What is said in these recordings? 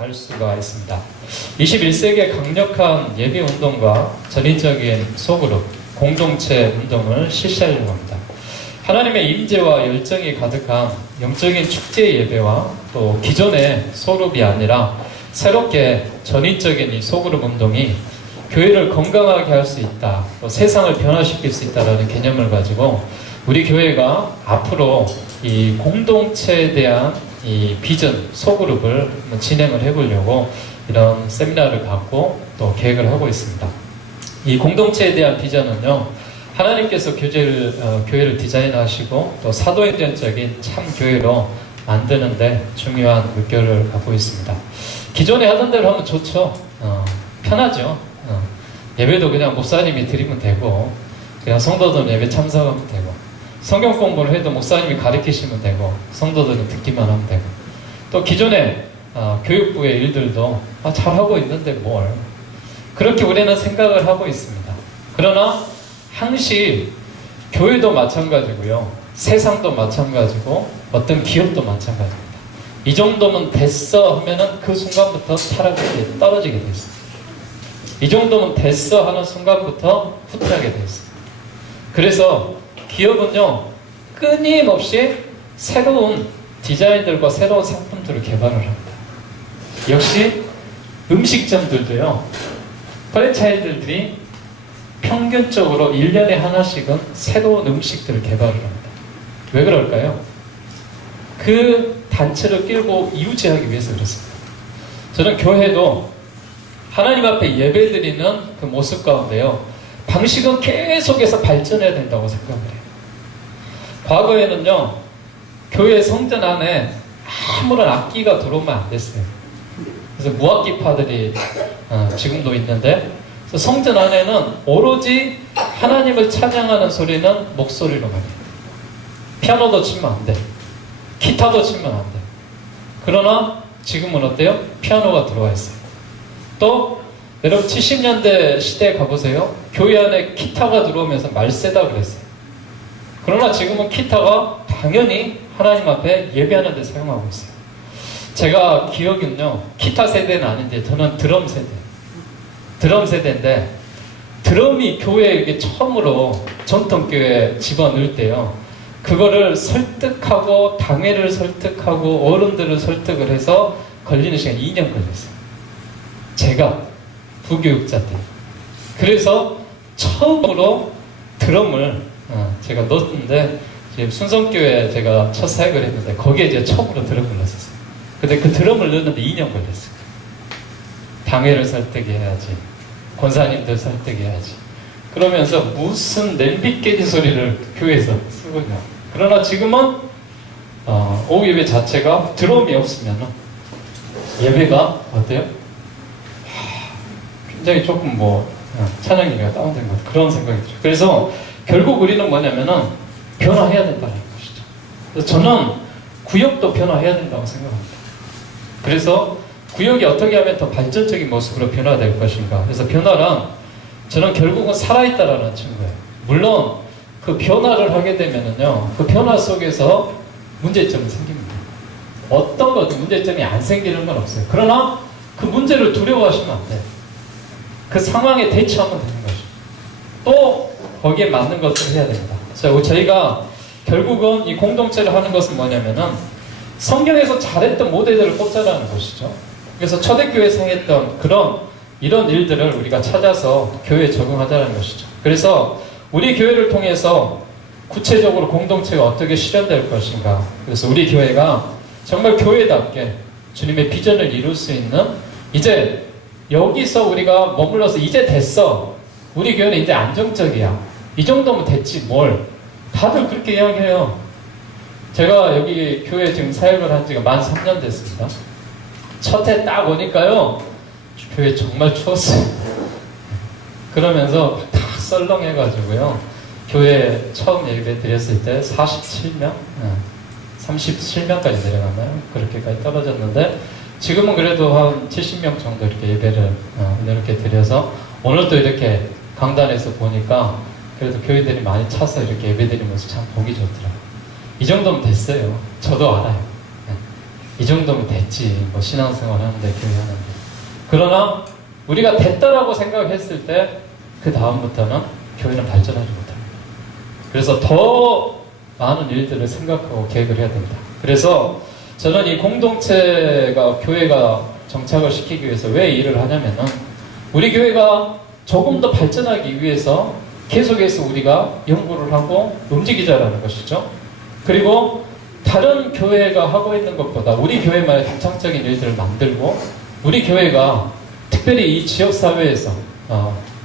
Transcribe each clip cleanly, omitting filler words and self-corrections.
알 수가 있습니다. 21세기의 강력한 예배운동과 전인적인 소그룹, 공동체 운동을 실시하려고 합니다. 하나님의 임재와 열정이 가득한 영적인 축제 예배와 또 기존의 소그룹이 아니라 새롭게 전인적인 이 소그룹 운동이 교회를 건강하게 할 수 있다, 또 세상을 변화시킬 수 있다는 개념을 가지고 우리 교회가 앞으로 이 공동체에 대한 이 비전 소그룹을 진행을 해보려고 이런 세미나를 갖고 또 계획을 하고 있습니다. 이 공동체에 대한 비전은요, 하나님께서 교회를 디자인하시고 또 사도행전적인 참 교회로 만드는데 중요한 물결을 갖고 있습니다. 기존에 하던 대로 하면 좋죠. 편하죠. 예배도 그냥 목사님이 드리면 되고, 그냥 성도들은 예배 참석하면 되고, 성경 공부를 해도 목사님이 가르치시면 되고, 성도들은 듣기만 하면 되고, 또 기존에 교육부의 일들도 잘하고 있는데 뭘, 그렇게 우리는 생각을 하고 있습니다. 그러나 항시 교회도 마찬가지고요, 세상도 마찬가지고, 어떤 기업도 마찬가지입니다. 이 정도면 됐어 하면은 그 순간부터 타락이 떨어지게 돼 있습니다. 이 정도면 됐어 하는 순간부터 후퇴하게 돼 있습니다. 그래서 기업은요, 끊임없이 새로운 디자인들과 새로운 상품들을 개발을 합니다. 역시 음식점들도요, 프랜차이즈들이 평균적으로 1년에 하나씩은 새로운 음식들을 개발을 합니다. 왜 그럴까요? 그 단체를 끌고 유지하기 위해서 그렇습니다. 저는 교회도 하나님 앞에 예배드리는 그 모습 가운데요, 방식은 계속해서 발전해야 된다고 생각을 해요. 과거에는요, 교회 성전 안에 아무런 악기가 들어오면 안 됐어요. 그래서 무악기파들이 지금도 있는데, 성전 안에는 오로지 하나님을 찬양하는 소리는 목소리로만 해요. 피아노도 치면 안 돼. 기타도 치면 안 돼. 그러나 지금은 어때요? 피아노가 들어와 있어요. 또 여러분 70년대 시대에 가보세요. 교회 안에 기타가 들어오면서 말세다 그랬어요. 그러나 지금은 기타가 당연히 하나님 앞에 예배하는 데 사용하고 있어요. 제가 기억은요, 기타 세대는 아닌데 저는 드럼 세대인데, 드럼이 교회에 처음으로 전통교회에 집어넣을 때요, 그거를 설득하고 당회를 설득하고 어른들을 설득을 해서 걸리는 시간이 2년 걸렸어요. 제가 부교육자 때. 그래서 처음으로 드럼을 제가 넣었는데, 순성교회에 제가 첫 사역을 했는데 거기에 이제 처음으로 드럼을 넣었어요. 근데 그 드럼을 넣었는데 2년 걸렸어요. 당회를 설득해야지, 권사님들 설득해야지, 그러면서 무슨 냄비 깨지 소리를 교회에서 쓰거든요. 그러나 지금은 오후 예배 자체가 드럼이 없으면 예배가 어때요? 굉장히 조금 찬양기가 다운된 것 같아요. 그런 생각이 들어요. 그래서 결국 우리는 뭐냐면은 변화해야 된다는 것이죠. 그래서 저는 구역도 변화해야 된다고 생각합니다. 그래서 구역이 어떻게 하면 더 발전적인 모습으로 변화될 것인가. 그래서 변화란 저는 결국은 살아있다라는 친구예요. 물론 그 변화를 하게 되면은요, 그 변화 속에서 문제점이 생깁니다. 어떤 것도 문제점이 안 생기는 건 없어요. 그러나 그 문제를 두려워하시면 안 돼요. 그 상황에 대처하면 되는 것이죠. 또 거기에 맞는 것을 해야 됩니다. 그래서 저희가 결국은 이 공동체를 하는 것은 뭐냐면은 성경에서 잘했던 모델들을 꼽자라는 것이죠. 그래서 초대교회에서 했던 이런 일들을 우리가 찾아서 교회에 적용하자는 것이죠. 그래서 우리 교회를 통해서 구체적으로 공동체가 어떻게 실현될 것인가. 그래서 우리 교회가 정말 교회답게 주님의 비전을 이룰 수 있는, 이제 여기서 우리가 머물러서 이제 됐어, 우리 교회는 이제 안정적이야, 이 정도면 됐지 뭘, 다들 그렇게 이야기해요. 제가 여기 교회 지금 사역을 한 지가 만 3년 됐습니다. 첫 해 딱 오니까요, 교회 정말 추웠어요. 그러면서 다 썰렁해가지고요, 교회 처음 예배 드렸을 때 47명? 37명까지 내려갔나요? 그렇게까지 떨어졌는데, 지금은 그래도 한 70명 정도 이렇게 예배를 이렇게 드려서, 오늘도 이렇게 강단에서 보니까 그래도 교회들이 많이 차서 이렇게 예배 드리면서 참 보기 좋더라고요. 이 정도면 됐어요. 저도 알아요. 이 정도면 됐지. 뭐 신앙생활 하는데 교회 하는데. 그러나 우리가 됐다라고 생각했을 때 그 다음부터는 교회는 발전하지 못합니다. 그래서 더 많은 일들을 생각하고 계획을 해야 됩니다. 그래서 저는 이 공동체가 교회가 정착을 시키기 위해서 왜 일을 하냐면은 우리 교회가 조금 더 발전하기 위해서 계속해서 우리가 연구를 하고 움직이자라는 것이죠. 그리고 다른 교회가 하고 있는 것보다 우리 교회만의 독창적인 일들을 만들고 우리 교회가 특별히 이 지역사회에서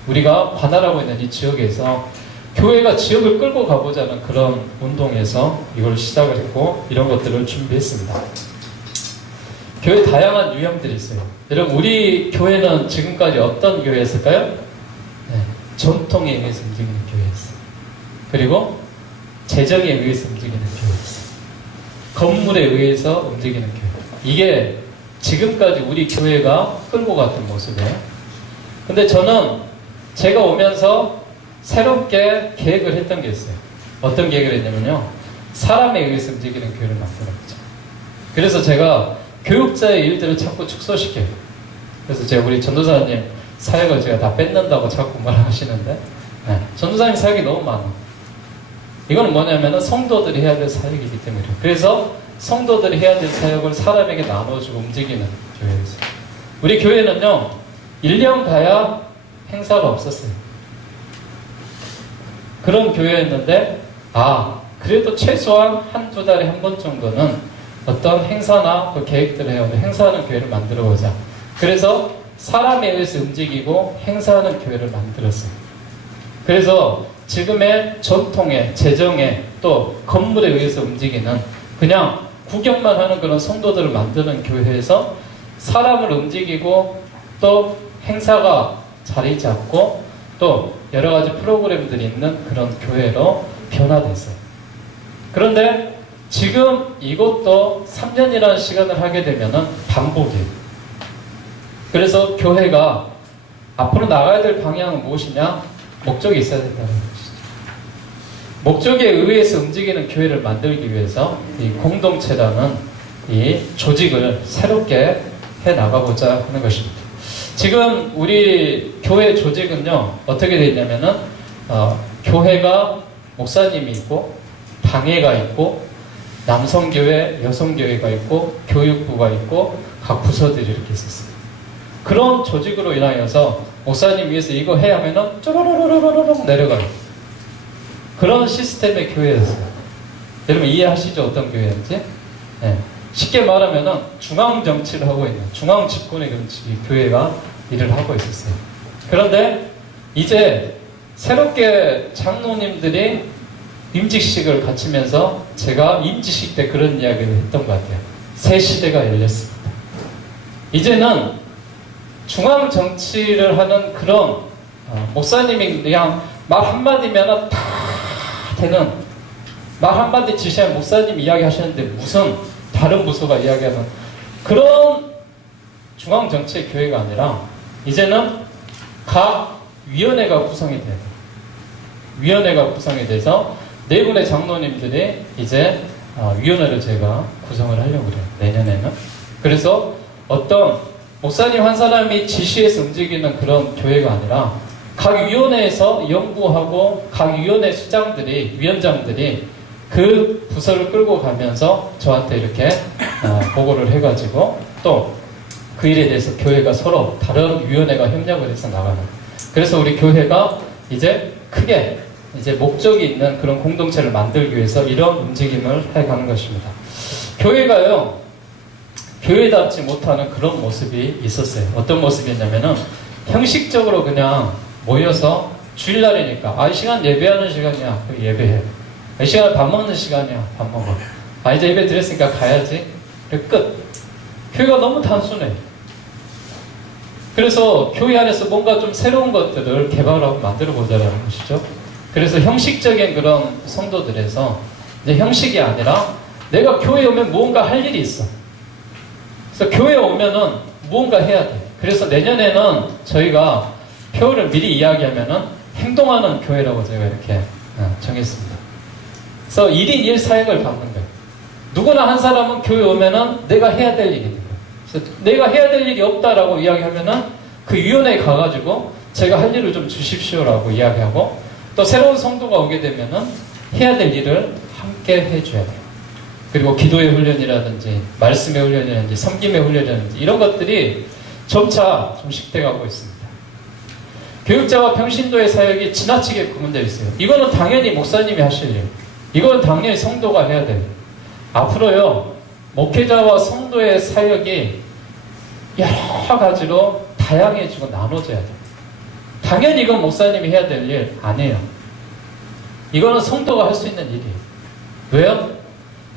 우리가 관할하고 있는 이 지역에서 교회가 지역을 끌고 가보자는 그런 운동에서 이걸 시작을 했고 이런 것들을 준비했습니다. 교회 다양한 유형들이 있어요. 여러분 우리 교회는 지금까지 어떤 교회였을까요? 네, 전통에 의해서 움직이는 교회였어요. 그리고 재정에 의해서 움직이는 교회였어요. 건물에 의해서 움직이는 교회. 이게 지금까지 우리 교회가 끌고 갔던 모습이에요. 근데 저는 제가 오면서 새롭게 계획을 했던 게 있어요. 어떤 계획을 했냐면요. 사람에 의해서 움직이는 교회를 만들었죠. 그래서 제가 교육자의 일들을 자꾸 축소시켜요. 그래서 제가 우리 전도사님 사역을 제가 다 뺏는다고 자꾸 뭐라 하시는데 네. 전도사님 사역이 너무 많아. 이거는 뭐냐면은 성도들이 해야 될 사역이기 때문이에요. 그래서 성도들이 해야 될 사역을 사람에게 나눠주고 움직이는 교회였어요. 우리 교회는요 1년 가야 행사가 없었어요. 그런 교회였는데 그래도 최소한 한두 달에 한 번 정도는 어떤 행사나 그 계획들을 해야 돼. 행사하는 교회를 만들어보자. 그래서 사람에 의해서 움직이고 행사하는 교회를 만들었어요. 그래서 지금의 전통에, 재정에, 또 건물에 의해서 움직이는 그냥 구경만 하는 그런 성도들을 만드는 교회에서 사람을 움직이고 또 행사가 자리 잡고 또 여러 가지 프로그램들이 있는 그런 교회로 변화됐어요. 그런데 지금 이것도 3년이라는 시간을 하게 되면은 반복이에요. 그래서 교회가 앞으로 나가야 될 방향은 무엇이냐? 목적이 있어야 된다는 것이죠. 목적에 의해서 움직이는 교회를 만들기 위해서 이 공동체라는 이 조직을 새롭게 해 나가보자 하는 것입니다. 지금 우리 교회 조직은요 어떻게 되어 있냐면은 교회가 목사님이 있고 당회가 있고 남성교회, 여성교회가 있고 교육부가 있고 각 부서들이 이렇게 있었어요. 그런 조직으로 인하여서 목사님 위해서 이거 해야 하면은 쪼로로로로로로 내려가요. 그런 시스템의 교회였어요. 여러분 이해하시죠? 어떤 교회인지? 네. 쉽게 말하면은 중앙 정치를 하고 있는 중앙 집권의 교회가 일을 하고 있었어요. 그런데 이제 새롭게 장로님들이 임직식을 갖추면서 제가 임직식 때 그런 이야기를 했던 것 같아요. 새 시대가 열렸습니다. 이제는 중앙 정치를 하는 그런 목사님이 그냥 말 한마디면 다 되는 말 한마디 지시하면 목사님 이야기 하시는데 무슨 다른 부서가 이야기하는 그런 중앙 정치의 교회가 아니라 이제는 각 위원회가 구성이 돼요. 위원회가 구성이 돼서 네 분의 장로님들이 이제 위원회를 제가 구성을 하려고 그래요. 내년에는. 그래서 어떤 목사님 한 사람이 지시해서 움직이는 그런 교회가 아니라 각 위원회에서 연구하고 각 위원회 수장들이 위원장들이 그 부서를 끌고 가면서 저한테 이렇게 보고를 해가지고 또 그 일에 대해서 교회가 서로 다른 위원회가 협력을 해서 나가는. 그래서 우리 교회가 이제 크게 이제 목적이 있는 그런 공동체를 만들기 위해서 이런 움직임을 해가는 것입니다. 교회가요, 교회답지 못하는 그런 모습이 있었어요. 어떤 모습이었냐면은 형식적으로 그냥 모여서 주일날이니까 이 시간 예배하는 시간이야. 예배해. 이 시간 밥 먹는 시간이야. 밥 먹어. 이제 예배 드렸으니까 가야지. 끝. 교회가 너무 단순해. 그래서 교회 안에서 뭔가 좀 새로운 것들을 개발하고 만들어 보자라는 것이죠. 그래서 형식적인 그런 성도들에서 이제 형식이 아니라 내가 교회에 오면 무언가 할 일이 있어. 그래서 교회에 오면은 무언가 해야 돼. 그래서 내년에는 저희가 표를 미리 이야기하면은 행동하는 교회라고 제가 이렇게 정했습니다. 그래서 1인 1사역을 받는 거예요. 누구나 한 사람은 교회 오면은 내가 해야 될 일이 있는 거예요. 그래서 내가 해야 될 일이 없다라고 이야기하면은 그 위원회에 가가지고 제가 할 일을 좀 주십시오라고 이야기하고, 또 새로운 성도가 오게 되면은 해야 될 일을 함께 해줘야 돼요. 그리고 기도의 훈련이라든지 말씀의 훈련이라든지 섬김의 훈련이라든지 이런 것들이 점차 좀식돼 가고 있습니다. 교육자와 평신도의 사역이 지나치게 구분되어 있어요. 이거는 당연히 목사님이 하실 일, 이거는 당연히 성도가 해야 돼요. 앞으로요, 목회자와 성도의 사역이 여러 가지로 다양해지고 나눠져야 돼요. 당연히 이건 목사님이 해야 될 일 아니에요. 이거는 성도가 할 수 있는 일이에요. 왜요?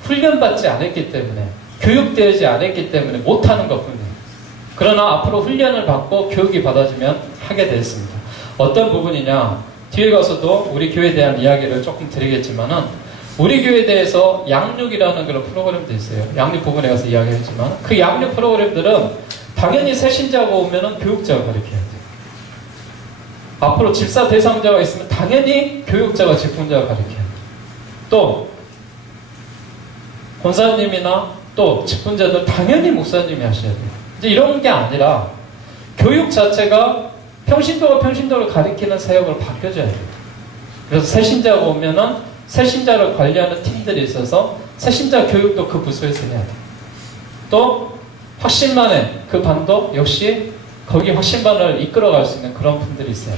훈련받지 않았기 때문에, 교육되지 않았기 때문에 못하는 것뿐이에요. 그러나 앞으로 훈련을 받고 교육이 받아지면 하게 되었습니다. 어떤 부분이냐, 뒤에 가서도 우리 교회에 대한 이야기를 조금 드리겠지만은, 우리 교회에 대해서 양육이라는 그런 프로그램도 있어요. 양육 부분에 가서 이야기했지만, 그 양육 프로그램들은 당연히 새신자가 오면은 교육자가 가르쳐야 돼요. 앞으로 집사 대상자가 있으면 당연히 교육자가 직분자가 가르쳐야 돼요. 또 권사님이나 또 직분자들 당연히 목사님이 하셔야 돼요. 이제 이런 게 아니라 교육 자체가 평신도가 평신도를 가리키는 사역으로 바뀌어져야 돼요. 그래서 새신자가 오면은 새신자를 관리하는 팀들이 있어서 새신자 교육도 그 부서에서 해야 돼요. 또 확신반에 그 반도 역시 거기 확신반을 이끌어갈 수 있는 그런 분들이 있어요.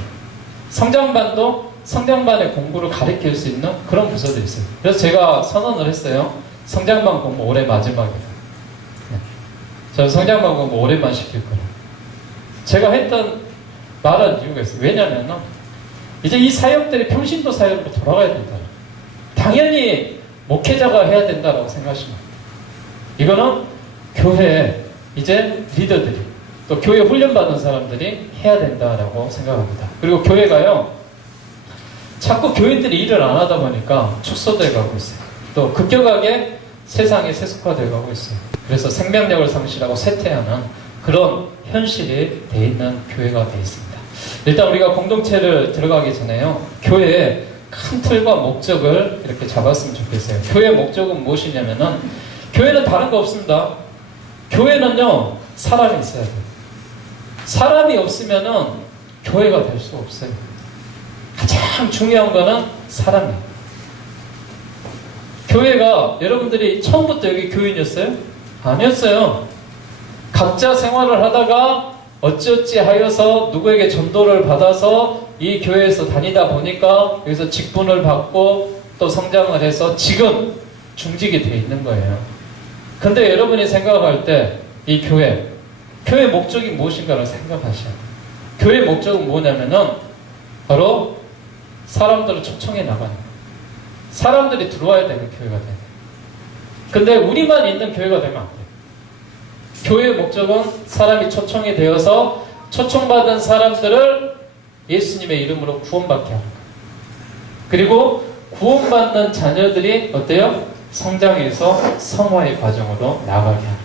성장반도 성장반의 공부를 가르칠 수 있는 그런 부서들이 있어요. 그래서 제가 선언을 했어요. 성장반 공부 올해 마지막이에요. 저는 성장반 공부 올해만 시킬 거예요. 제가 했던 말은 이유가 있어요. 왜냐면은 이제 이 사역들이 평신도 사역으로 돌아가야 된다. 당연히 목회자가 해야 된다고 생각하시면 이거는 교회 이제 리더들이 또 교회 훈련받은 사람들이 해야 된다라고 생각합니다. 그리고 교회가요, 자꾸 교인들이 일을 안 하다 보니까 축소돼 가고 있어요. 또 급격하게 세상이 세속화되어 가고 있어요. 그래서 생명력을 상실하고 쇠퇴하는 그런 현실이 돼 있는 교회가 돼 있습니다. 일단 우리가 공동체를 들어가기 전에요, 교회의 큰 틀과 목적을 이렇게 잡았으면 좋겠어요. 교회의 목적은 무엇이냐면은, 교회는 다른 거 없습니다. 교회는요, 사람이 있어야 돼요. 사람이 없으면은 교회가 될 수 없어요. 가장 중요한 거는 사람이에요. 교회가 여러분들이 처음부터 여기 교인이었어요? 아니었어요. 각자 생활을 하다가 어찌어찌 하여서 누구에게 전도를 받아서 이 교회에서 다니다 보니까 여기서 직분을 받고 또 성장을 해서 지금 중직이 되어 있는 거예요. 근데 여러분이 생각할 때 이 교회 목적이 무엇인가를 생각하셔야 돼요. 교회 목적은 뭐냐면은 바로 사람들을 초청해 나가는 거예요. 사람들이 들어와야 되는 교회가 돼요. 근데 우리만 있는 교회가 되면 안 돼요. 교회의 목적은 사람이 초청이 되어서 초청받은 사람들을 예수님의 이름으로 구원받게 하는 거예요. 그리고 구원받는 자녀들이 어때요? 성장해서 성화의 과정으로 나가게 하는 거예요.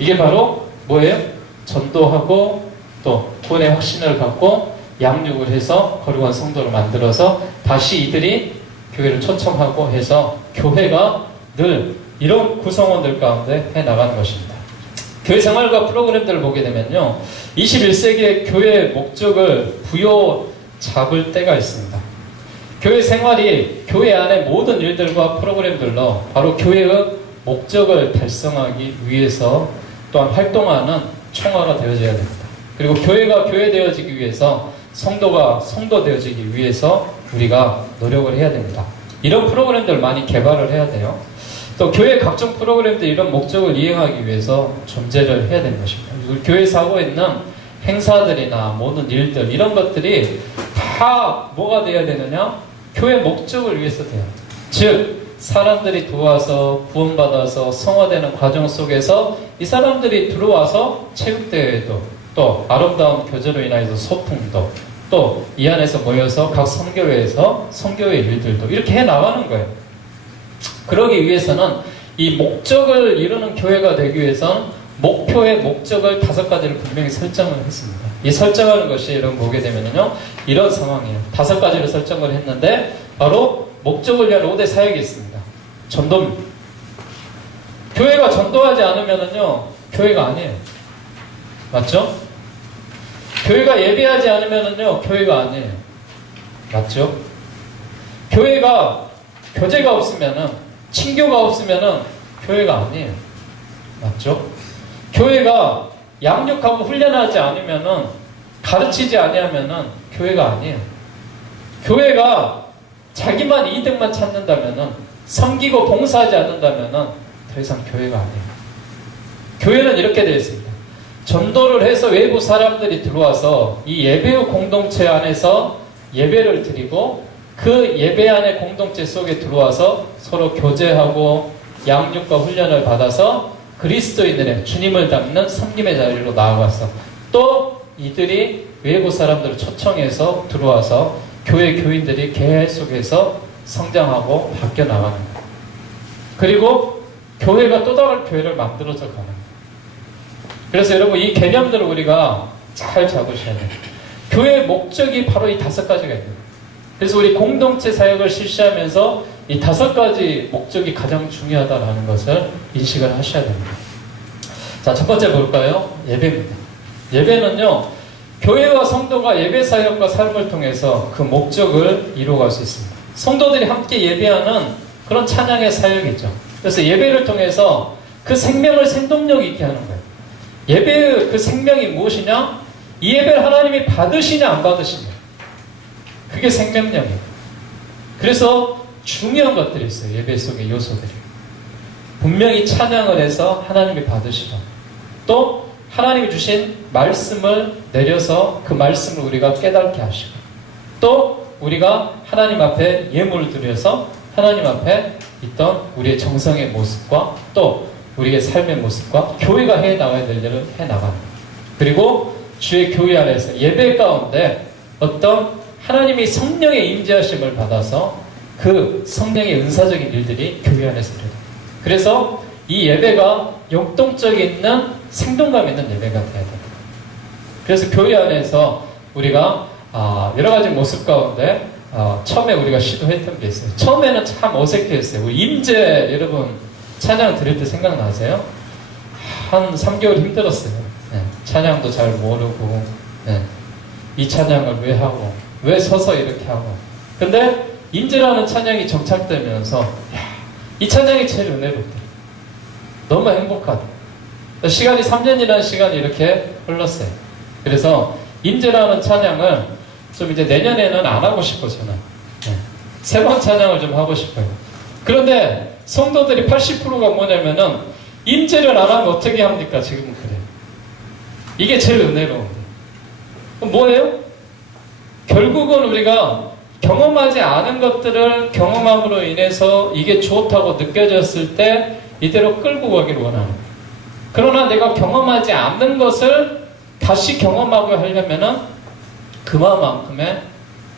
이게 바로 뭐예요? 전도하고 또 구원의 확신을 갖고 양육을 해서 거룩한 성도를 만들어서 다시 이들이 교회를 초청하고 해서 교회가 늘 이런 구성원들 가운데 해나가는 것입니다. 교회 생활과 프로그램들을 보게 되면요, 21세기의 교회의 목적을 부여잡을 때가 있습니다. 교회 생활이 교회 안의 모든 일들과 프로그램들로 바로 교회의 목적을 달성하기 위해서 또한 활동하는 총화가 되어져야 됩니다. 그리고 교회가 교회되어지기 위해서 성도가 성도되어지기 위해서 우리가 노력을 해야 됩니다. 이런 프로그램들 많이 개발을 해야 돼요. 또 교회 각종 프로그램들 이런 목적을 이행하기 위해서 존재를 해야 되는 것입니다. 교회에서 하고 있는 행사들이나 모든 일들 이런 것들이 다 뭐가 돼야 되느냐? 교회 목적을 위해서 돼요. 즉 사람들이 도와서 구원받아서 성화되는 과정 속에서 이 사람들이 들어와서 체육대회도 또 아름다운 교제로 인하여서 소풍도 또 이 안에서 모여서 각 선교회에서 선교회 일들도 이렇게 해나가는 거예요. 그러기 위해서는 이 목적을 이루는 교회가 되기 위해서는 목표의 목적을 5가지를 분명히 설정을 했습니다. 이 설정하는 것이 여러분 보게 되면요, 이런 상황이에요. 5가지를 설정을 했는데 바로 목적을 위한 5대 사역이 있습니다. 전도입니다. 교회가 전도하지 않으면은요, 교회가 아니에요. 맞죠? 교회가 예배하지 않으면은요, 교회가 아니에요. 맞죠? 교회가 교제가 없으면은, 친교가 없으면은 교회가 아니에요. 맞죠? 교회가 양육하고 훈련하지 않으면은, 가르치지 아니하면은 교회가 아니에요. 교회가 자기만 이득만 찾는다면은, 섬기고 봉사하지 않는다면은 더 이상 교회가 아니에요. 교회는 이렇게 되어 있습니다. 전도를 해서 외부 사람들이 들어와서 이 예배의 공동체 안에서 예배를 드리고 그 예배 안의 공동체 속에 들어와서 서로 교제하고 양육과 훈련을 받아서 그리스도인들의 주님을 닮는 섬김의 자리로 나아가서 또 이들이 외부 사람들을 초청해서 들어와서 교회 교인들이 계속해서 성장하고 바뀌어 나가는 거예요. 그리고 교회가 또 다른 교회를 만들어져 가는 거예요. 그래서 여러분 이 개념들을 우리가 잘 잡으셔야 돼요. 교회의 목적이 바로 이 5가지가 있는 거예요. 그래서 우리 공동체 사역을 실시하면서 이 5가지 목적이 가장 중요하다는 것을 인식을 하셔야 됩니다. 자, 첫 번째 볼까요? 예배입니다. 예배는요, 교회와 성도가 예배 사역과 삶을 통해서 그 목적을 이루어갈 수 있습니다. 성도들이 함께 예배하는 그런 찬양의 사역이죠. 그래서 예배를 통해서 그 생명을 생동력 있게 하는 거예요. 예배의 그 생명이 무엇이냐? 이 예배를 하나님이 받으시냐 안 받으시냐, 그게 생명력이에요. 그래서 중요한 것들이 있어요. 예배 속의 요소들이. 분명히 찬양을 해서 하나님이 받으시고, 또 하나님이 주신 말씀을 내려서 그 말씀을 우리가 깨닫게 하시고, 또 우리가 하나님 앞에 예물을 드려서 하나님 앞에 있던 우리의 정성의 모습과 또 우리의 삶의 모습과 교회가 해나가야 될 일을 해나가는, 그리고 주의 교회 안에서 예배 가운데 어떤 하나님이 성령의 임재하심을 받아서 그 성령의 은사적인 일들이 교회 안에서 일어납니다. 그래서 이 예배가 역동적 있는 생동감 있는 예배가 되어야 됩니다. 그래서 교회 안에서 우리가 여러 가지 모습 가운데 처음에 우리가 시도했던 게 있어요. 처음에는 참 어색했어요. 우리 임재 여러분 찬양 드릴 때 생각나세요? 한 3개월 힘들었어요. 네. 찬양도 잘 모르고, 네. 이 찬양을 왜 하고, 왜 서서 이렇게 하고. 근데 임재라는 찬양이 정착되면서 이 찬양이 제일 은혜롭다. 너무 행복하다. 시간이 3년이라는 시간이 이렇게 흘렀어요. 그래서 임재라는 찬양을 좀 이제 내년에는 안 하고 싶어 저는. 네. 3번 찬양을 좀 하고 싶어요. 그런데 성도들이 80%가 뭐냐면은 임재를 안 하면 어떻게 합니까? 지금은 그래요. 이게 제일 은혜로운 거예요. 뭐예요? 결국은 우리가 경험하지 않은 것들을 경험함으로 인해서 이게 좋다고 느껴졌을 때 이대로 끌고 가기를 원하는 거예요. 그러나 내가 경험하지 않는 것을 다시 경험하고 하려면은 그만큼의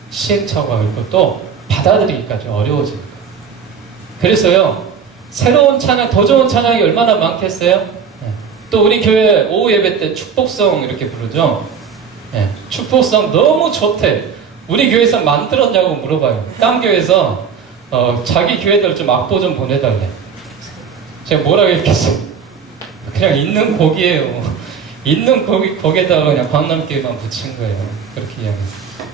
시행착오가 있고 또 받아들이기까지 어려워질 거예요. 그래서요, 새로운 찬양, 더 좋은 찬양이 얼마나 많겠어요? 네. 또 우리 교회 오후 예배 때 축복성 이렇게 부르죠. 네. 축복성 너무 좋대. 우리 교회에서 만들었냐고 물어봐요. 딴 교회에서 자기 교회들 좀 악보 좀 보내달래. 제가 뭐라고 했겠어요? 그냥 있는 곡이에요. 있는 곡에다가 그냥 광남교회만 붙인 거예요. 그렇게 이야기했어요.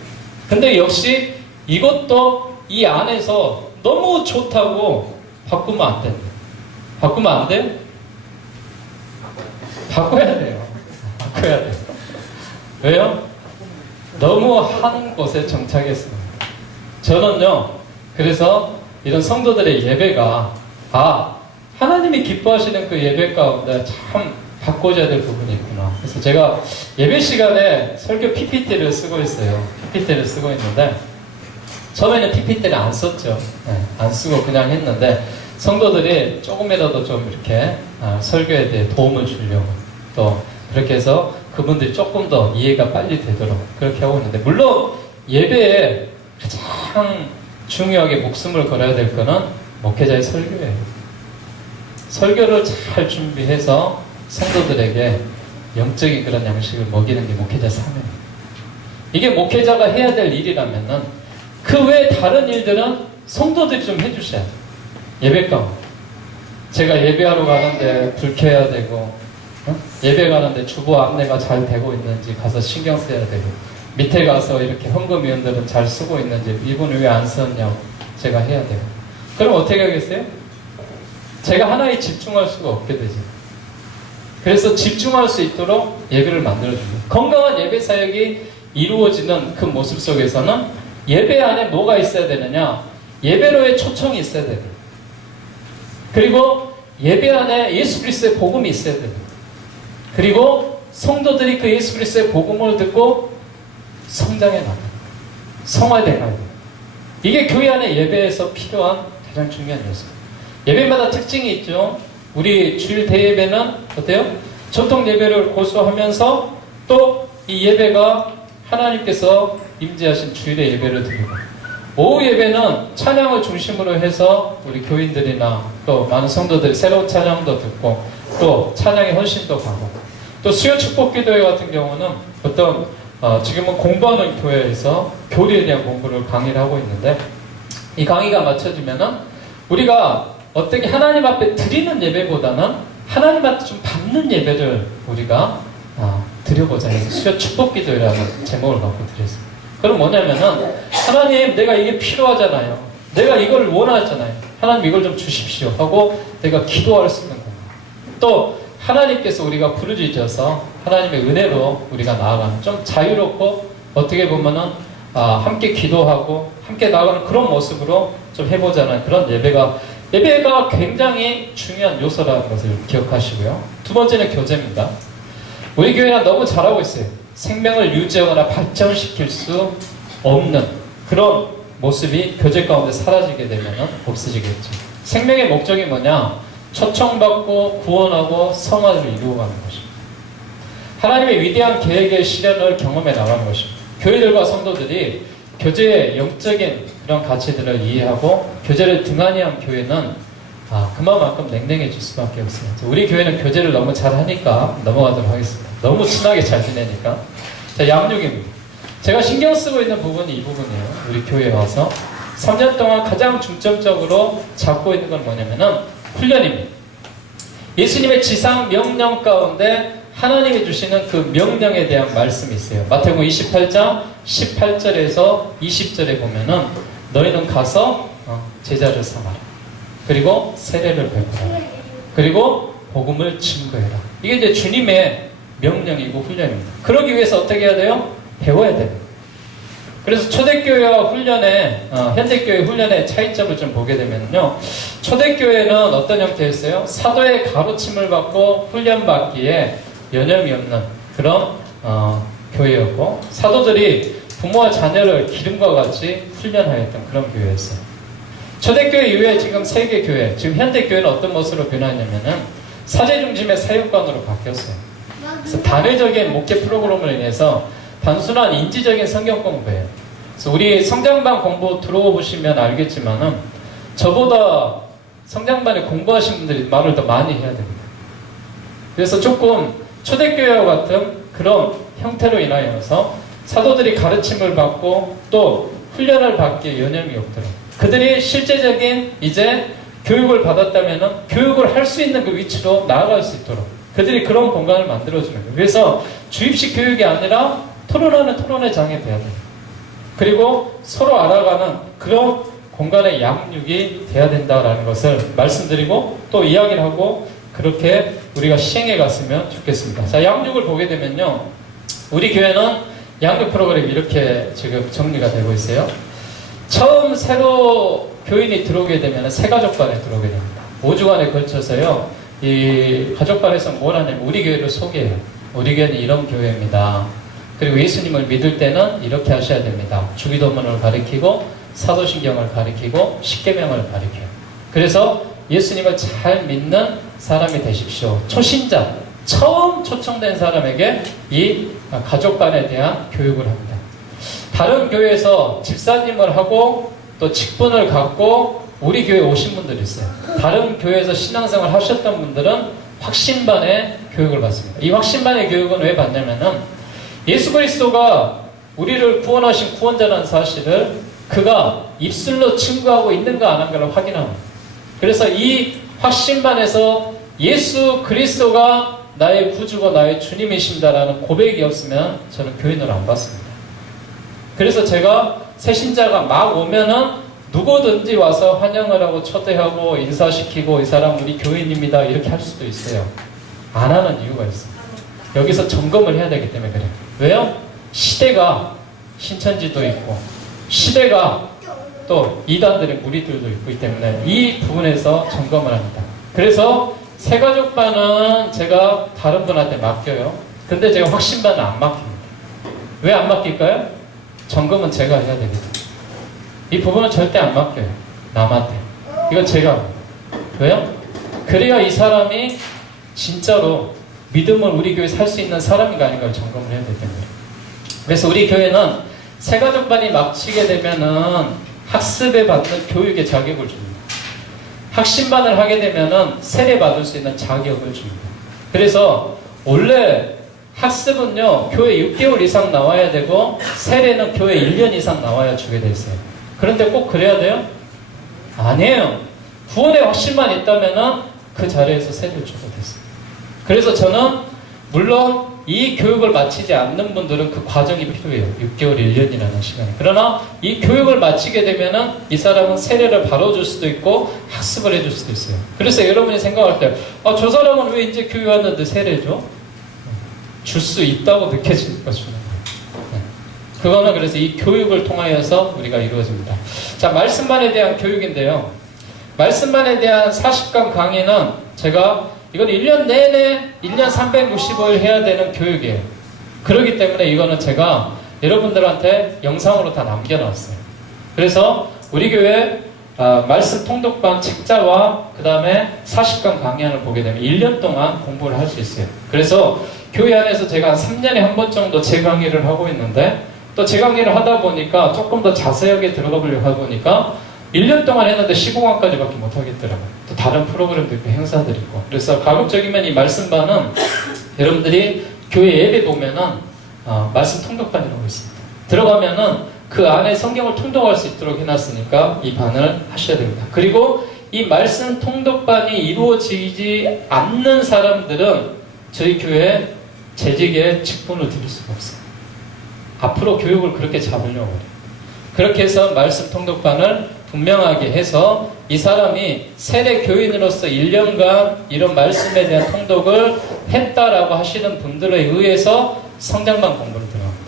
근데 역시 이것도 이 안에서 너무 좋다고 바꾸면 안 된다. 바꾸면 안 돼? 바꿔야 돼요. 바꿔야 돼요. 왜요? 너무 한 곳에 정착했습니다. 저는요, 그래서 이런 성도들의 예배가 하나님이 기뻐하시는 그 예배 가운데 참 바꿔줘야 될 부분이 있구나. 그래서 제가 예배 시간에 설교 PPT를 쓰고 있어요. PPT를 쓰고 있는데 처음에는 PPT를 안 썼죠. 네, 안 쓰고 그냥 했는데 성도들이 조금이라도 좀 이렇게 설교에 대해 도움을 주려고 또 그렇게 해서 그분들이 조금 더 이해가 빨리 되도록 그렇게 하고 있는데, 물론 예배에 가장 중요하게 목숨을 걸어야 될 거는 목회자의 설교예요. 설교를 잘 준비해서 성도들에게 영적인 그런 양식을 먹이는 게 목회자 사명이에요. 이게 목회자가 해야 될 일이라면은 그 외에 다른 일들은 성도들이 좀 해주셔야 돼요. 예배 가운데. 제가 예배하러 가는데 불 켜야 되고, 예배 가는데 주보 안내가 잘 되고 있는지 가서 신경 써야 되고, 밑에 가서 이렇게 헌금위원들은 잘 쓰고 있는지, 이분은 왜 안 썼냐고 제가 해야 돼요. 그럼 어떻게 하겠어요? 제가 하나에 집중할 수가 없게 되죠. 그래서 집중할 수 있도록 예배를 만들어줍니다. 건강한 예배 사역이 이루어지는 그 모습 속에서는 예배 안에 뭐가 있어야 되느냐? 예배로의 초청이 있어야 됩니다. 그리고 예배 안에 예수 그리스도의 복음이 있어야 됩니다. 그리고 성도들이 그 예수 그리스도의 복음을 듣고 성장해 나가요. 성화돼 가요. 이게 교회 안에 예배에서 필요한 가장 중요한 요소예요. 예배마다 특징이 있죠. 우리 주일 대예배는 어때요? 전통 예배를 고수하면서 또 이 예배가 하나님께서 임재하신 주일의 예배를 드리고, 오후 예배는 찬양을 중심으로 해서 우리 교인들이나 또 많은 성도들이 새로운 찬양도 듣고 또 찬양의 헌신도 가고, 또 수요 축복기도회 같은 경우는 어떤 지금은 공부하는 교회에서 교리에 대한 공부를 강의를 하고 있는데, 이 강의가 마쳐지면은 우리가 어떻게 하나님 앞에 드리는 예배보다는 하나님한테 좀 받는 예배를 우리가 드려보자 해서 수요 축복기도회라는 제목을 갖고 드렸습니다. 그럼 뭐냐면은, 하나님 내가 이게 필요하잖아요. 내가 이걸 원하잖아요. 하나님 이걸 좀 주십시오 하고 내가 기도할 수 있는 공간. 또 하나님께서 우리가 부르짖어서 하나님의 은혜로 우리가 나아가는 좀 자유롭고 어떻게 보면은 함께 기도하고 함께 나아가는 그런 모습으로 좀 해보자는 그런 예배가 굉장히 중요한 요소라는 것을 기억하시고요. 두 번째는 교제입니다. 우리 교회가 너무 잘하고 있어요. 생명을 유지하거나 발전시킬 수 없는 그런 모습이 교제 가운데 사라지게 되면 없어지겠죠. 생명의 목적이 뭐냐? 초청받고 구원하고 성화를 이루어가는 것입니다. 하나님의 위대한 계획의 실현을 경험해 나가는 것입니다. 교회들과 성도들이 교제의 영적인 그런 가치들을 이해하고 교제를 등한히 한 교회는 그만큼 냉랭해질 수밖에 없어요. 우리 교회는 교제를 너무 잘하니까 넘어가도록 하겠습니다. 너무 친하게 잘 지내니까. 자, 양육입니다. 제가 신경 쓰고 있는 부분이 이 부분이에요. 우리 교회에 와서 3년 동안 가장 중점적으로 잡고 있는 건 뭐냐면은 훈련입니다. 예수님의 지상 명령 가운데 하나님이 주시는 그 명령에 대한 말씀이 있어요. 마태복음 28장 18절에서 20절에 보면은 너희는 가서 제자를 삼아라. 그리고 세례를 베풀어라. 그리고 복음을 증거해라. 이게 이제 주님의 명령이고 훈련입니다. 그러기 위해서 어떻게 해야 돼요? 배워야 됩니다. 그래서 초대교회와 훈련의 현대교회 훈련의 차이점을 좀 보게 되면요, 초대교회는 어떤 형태였어요? 사도의 가르침을 받고 훈련받기에 여념이 없는 그런 교회였고, 사도들이 부모와 자녀를 기름과 같이 훈련하였던 그런 교회였어요. 초대교회 이후에 지금 세계교회, 지금 현대교회는 어떤 모습으로 변화했냐면은 사제 중심의 사역관으로 바뀌었어요. 그래서 단회적인 목회 프로그램을 인해서 단순한 인지적인 성경 공부예요. 그래서 우리 성장반 공부 들어와 보시면 알겠지만은 저보다 성장반에 공부하신 분들이 말을 더 많이 해야 됩니다. 그래서 조금 초대교회와 같은 그런 형태로 인하여서 사도들이 가르침을 받고 또 훈련을 받기에 여념이 없도록, 그들이 실제적인 이제 교육을 받았다면은 교육을 할 수 있는 그 위치로 나아갈 수 있도록 그들이 그런 공간을 만들어주는 거예요. 그래서 주입식 교육이 아니라 토론하는 토론의 장이 돼야 돼요. 그리고 서로 알아가는 그런 공간의 양육이 돼야 된다라는 것을 말씀드리고 또 이야기를 하고 그렇게 우리가 시행해 갔으면 좋겠습니다. 자, 양육을 보게 되면요, 우리 교회는 양육 프로그램이 이렇게 지금 정리가 되고 있어요. 처음 새로 교인이 들어오게 되면 새가족반에 들어오게 됩니다. 5주간에 걸쳐서요, 이 가족반에서 뭘 하냐면 우리 교회를 소개해요. 우리 교회는 이런 교회입니다. 그리고 예수님을 믿을 때는 이렇게 하셔야 됩니다. 주기도문을 가리키고 사도신경을 가리키고 십계명을 가리켜요. 그래서 예수님을 잘 믿는 사람이 되십시오. 초신자, 처음 초청된 사람에게 이 가족반에 대한 교육을 합니다. 다른 교회에서 집사님을 하고 또 직분을 갖고 우리 교회에 오신 분들이 있어요. 다른 교회에서 신앙생활 하셨던 분들은 확신반의 교육을 받습니다. 이 확신반의 교육은 왜 받냐면은 예수 그리스도가 우리를 구원하신 구원자라는 사실을 그가 입술로 증거하고 있는가 안 한가를 확인합니다. 그래서 이 확신반에서 예수 그리스도가 나의 구주고 나의 주님이신다라는 고백이 없으면 저는 교인을 안 받습니다. 그래서 제가 새신자가 막 오면은 누구든지 와서 환영을 하고 초대하고 인사시키고 이 사람 우리 교인입니다 이렇게 할 수도 있어요. 안 하는 이유가 있어요. 여기서 점검을 해야 되기 때문에 그래요. 왜요? 시대가 신천지도 있고 시대가 또 이단들의 무리들도 있기 때문에 이 부분에서 점검을 합니다. 그래서 새가족반은 제가 다른 분한테 맡겨요. 근데 제가 확신반은 안 맡깁니다. 왜 안 맡길까요? 점검은 제가 해야 되거든요. 이 부분은 절대 안 맡겨요. 남한테. 이건 제가 합니다. 왜요? 그래야 이 사람이 진짜로 믿음을 우리 교회에 살 수 있는 사람인가 아닌가를 점검을 해야 되기 때문에. 그래서 우리 교회는 새가족반이 마치게 되면은 학습에 받는 교육의 자격을 줍니다. 학신반을 하게 되면은 세례 받을 수 있는 자격을 줍니다. 그래서 원래 학습은요 교회 6개월 이상 나와야 되고 세례는 교회 1년 이상 나와야 주게 돼 있어요. 그런데 꼭 그래야 돼요? 아니에요. 구원의 확신만 있다면은 그 자리에서 세례를 주게 됐어요. 그래서 저는 물론 이 교육을 마치지 않는 분들은 그 과정이 필요해요. 6개월, 1년이라는 시간이. 그러나 이 교육을 마치게 되면은 이 사람은 세례를 바로 줄 수도 있고 학습을 해줄 수도 있어요. 그래서 여러분이 생각할 때, 아, 저 사람은 왜 이제 교회 왔는데 세례 줘? 줄 수 있다고 느껴지니까 주는 거예요. 그거는 그래서 이 교육을 통하여서 우리가 이루어집니다. 자, 말씀반에 대한 교육인데요. 말씀반에 대한 40강 강의는 제가 이건 1년 내내 1년 365일 해야 되는 교육이에요. 그렇기 때문에 이거는 제가 여러분들한테 영상으로 다 남겨놨어요. 그래서 우리 교회 말씀 통독반 책자와 그 다음에 40강 강의안을 보게 되면 1년 동안 공부를 할 수 있어요. 그래서 교회 안에서 제가 한 3년에 한 번 정도 제 강의를 하고 있는데 또 제 강의를 하다 보니까 조금 더 자세하게 들어가 보려고 하다 보니까 1년 동안 했는데 15강까지밖에 못 하겠더라고요. 또 다른 프로그램도 있고 행사들이 있고. 그래서 가급적이면 이 말씀반은 여러분들이 교회 예배 보면은 말씀 통독반이라고 있습니다. 들어가면은 그 안에 성경을 통독할 수 있도록 해놨으니까 이 반을 하셔야 됩니다. 그리고 이 말씀 통독반이 이루어지지 않는 사람들은 저희 교회 재직에 직분을 드릴 수가 없어요. 앞으로 교육을 그렇게 잡으려고 해요. 그렇게 해서 말씀 통독반을 분명하게 해서 이 사람이 세례 교인으로서 1년간 이런 말씀에 대한 통독을 했다라고 하시는 분들에 의해서 성장반 공부를 들어갑니다.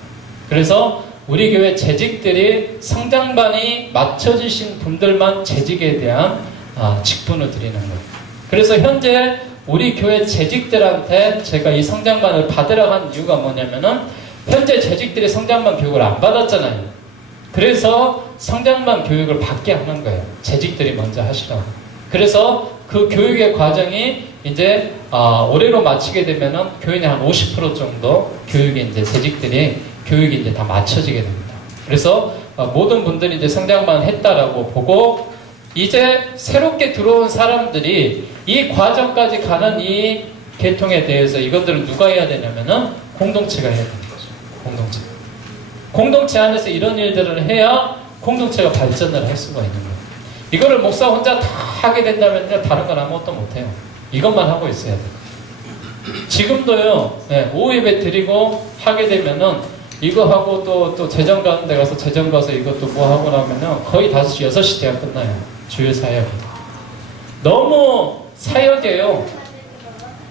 그래서 우리 교회 재직들이 성장반이 맞춰주신 분들만 재직에 대한 직분을 드리는 거예요. 그래서 현재 우리 교회 재직들한테 제가 이 성장반을 받으라고 한 이유가 뭐냐면은 현재 재직들이 성장반 교육을 안 받았잖아요. 그래서 성장반 교육을 받게 하는 거예요. 재직들이 먼저 하시라고. 그래서 그 교육의 과정이 이제 올해로 마치게 되면은 교인의 한 50% 정도 교육이 이제 재직들이 교육이 이제 다 맞춰지게 됩니다. 그래서 모든 분들이 이제 성장반 했다라고 보고 이제 새롭게 들어온 사람들이 이 과정까지 가는 이 계통에 대해서 이것들을 누가 해야 되냐면은 공동체가 해야 되는 거죠. 공동체. 공동체 안에서 이런 일들을 해야 공동체가 발전을 할 수가 있는 거예요. 이거를 목사 혼자 다 하게 된다면 다른 건 아무것도 못해요. 이것만 하고 있어야 돼요. 지금도요, 오후 예배 드리고 하게 되면은 이거 하고 또 재정 가는 데 가서 재정 가서 이것도 뭐 하고 나면은 거의 5시, 6시 돼야 끝나요. 주일 사역이. 너무 사역이에요.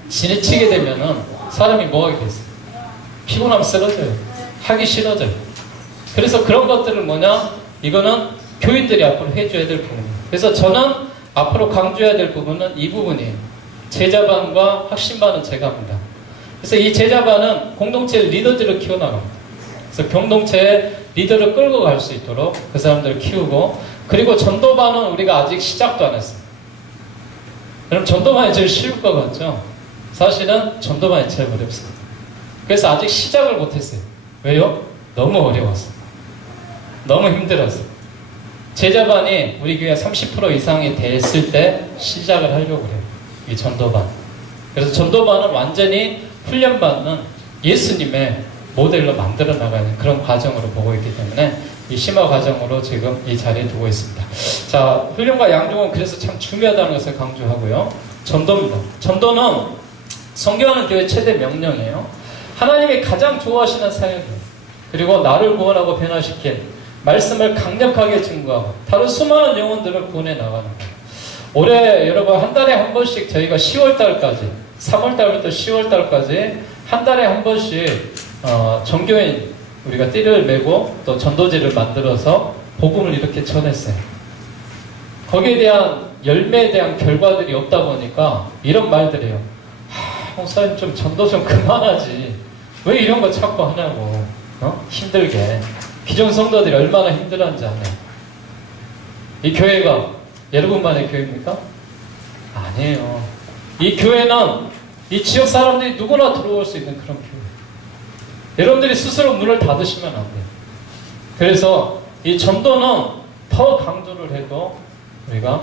지나치게 되면은 사람이 뭐 하겠어요? 피곤하면 쓰러져요. 하기 싫어져요. 그래서 그런 것들을 뭐냐? 이거는 교인들이 앞으로 해줘야 될 부분이에요. 그래서 저는 앞으로 강조해야 될 부분은 이 부분이에요. 제자반과 확신반은 제가 합니다. 그래서 이 제자반은 공동체 리더들을 키워나갑니다. 그래서 공동체의 리더를 끌고 갈 수 있도록 그 사람들을 키우고, 그리고 전도반은 우리가 아직 시작도 안 했어요. 그럼 전도반이 제일 쉬울 것 같죠? 사실은 전도반이 제일 어렵습니다. 그래서 아직 시작을 못했어요. 왜요? 너무 어려웠어요. 너무 힘들었어요. 제자반이 우리 교회 30% 이상이 됐을 때 시작을 하려고 그래요. 이 전도반. 그래서 전도반은 완전히 훈련받는 예수님의 모델로 만들어 나가는 그런 과정으로 보고 있기 때문에 이 심화 과정으로 지금 이 자리에 두고 있습니다. 자, 훈련과 양육은 그래서 참 중요하다는 것을 강조하고요. 전도입니다. 전도는 성경하는 교회 최대 명령이에요. 하나님이 가장 좋아하시는 사역이에요. 그리고 나를 구원하고 변화시킨 말씀을 강력하게 증거하고 다른 수많은 영혼들을 구원해 나가는 거예요. 올해 여러분 한 달에 한 번씩 저희가 10월달까지 3월달부터 10월달까지 한 달에 한 번씩 정교인 우리가 띠를 메고 또 전도지를 만들어서 복음을 이렇게 전했어요. 거기에 대한 열매에 대한 결과들이 없다 보니까 이런 말들이에요. 목사님 좀 전도 좀 그만하지. 왜 이런 거 자꾸 하냐고. 힘들게. 기존 성도들이 얼마나 힘들었는지 아네. 이 교회가 여러분만의 교회입니까? 아니에요. 이 교회는 이 지역 사람들이 누구나 들어올 수 있는 그런 교회. 여러분들이 스스로 문을 닫으시면 안 돼요. 그래서 이 전도는 더 강조를 해도 우리가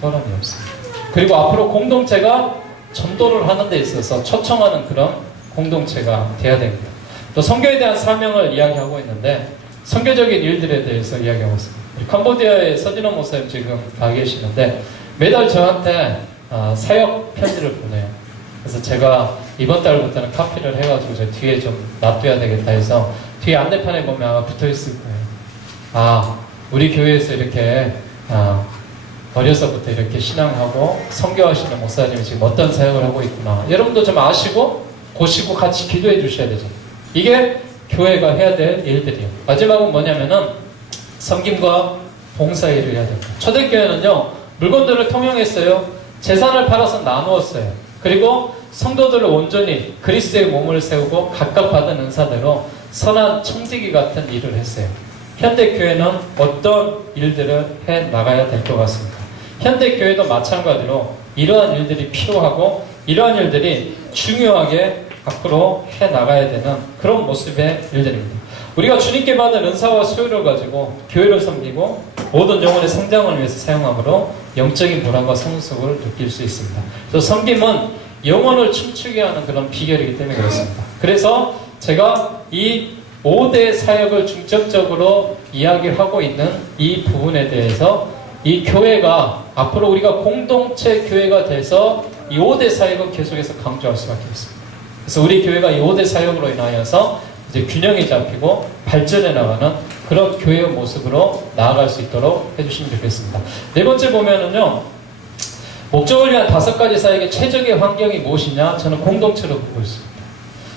소란이 없습니다. 그리고 앞으로 공동체가 전도를 하는 데 있어서 초청하는 그런 공동체가 돼야 됩니다. 또 선교에 대한 사명을 이야기하고 있는데 선교적인 일들에 대해서 이야기하고 있습니다. 캄보디아의 서진호 목사님 지금 가 계시는데 매달 저한테 사역 편지를 보내요. 그래서 제가 이번 달부터는 카피를 해가지고 저 뒤에 좀 놔둬야 되겠다 해서 뒤에 안내판에 보면 아마 붙어있을 거예요. 우리 교회에서 이렇게 어려서부터 이렇게 신앙하고 선교하시는 목사님이 지금 어떤 사역을 하고 있구나. 여러분도 좀 아시고 보시고 같이 기도해 주셔야 되죠. 이게 교회가 해야 될 일들이에요. 마지막은 뭐냐면은 섬김과 봉사일을 해야 됩니다. 초대교회는요 물건들을 통용했어요. 재산을 팔아서 나누었어요. 그리고 성도들을 온전히 그리스도의 몸을 세우고 각각 받은 은사대로 선한 청지기 같은 일을 했어요. 현대교회는 어떤 일들을 해 나가야 될 것 같습니다. 현대교회도 마찬가지로 이러한 일들이 필요하고 이러한 일들이 중요하게 앞으로 해 나가야 되는 그런 모습의 일들입니다. 우리가 주님께 받은 은사와 소유를 가지고 교회를 섬기고 모든 영혼의 성장을 위해서 사용함으로 영적인 보람과 성숙을 느낄 수 있습니다. 그래서 섬김은 영혼을 춤추게 하는 그런 비결이기 때문에 그렇습니다. 그래서 제가 이 5대 사역을 중점적으로 이야기하고 있는 이 부분에 대해서 이 교회가 앞으로 우리가 공동체 교회가 돼서 이 5대 사역을 계속해서 강조할 수밖에 없습니다. 그래서 우리 교회가 이 5대 사역으로 인하여서 이제 균형이 잡히고 발전해 나가는 그런 교회의 모습으로 나아갈 수 있도록 해주시면 좋겠습니다. 네 번째 보면은요, 목적을 위한 5가지 사역의 최적의 환경이 무엇이냐? 저는 공동체로 보고 있습니다.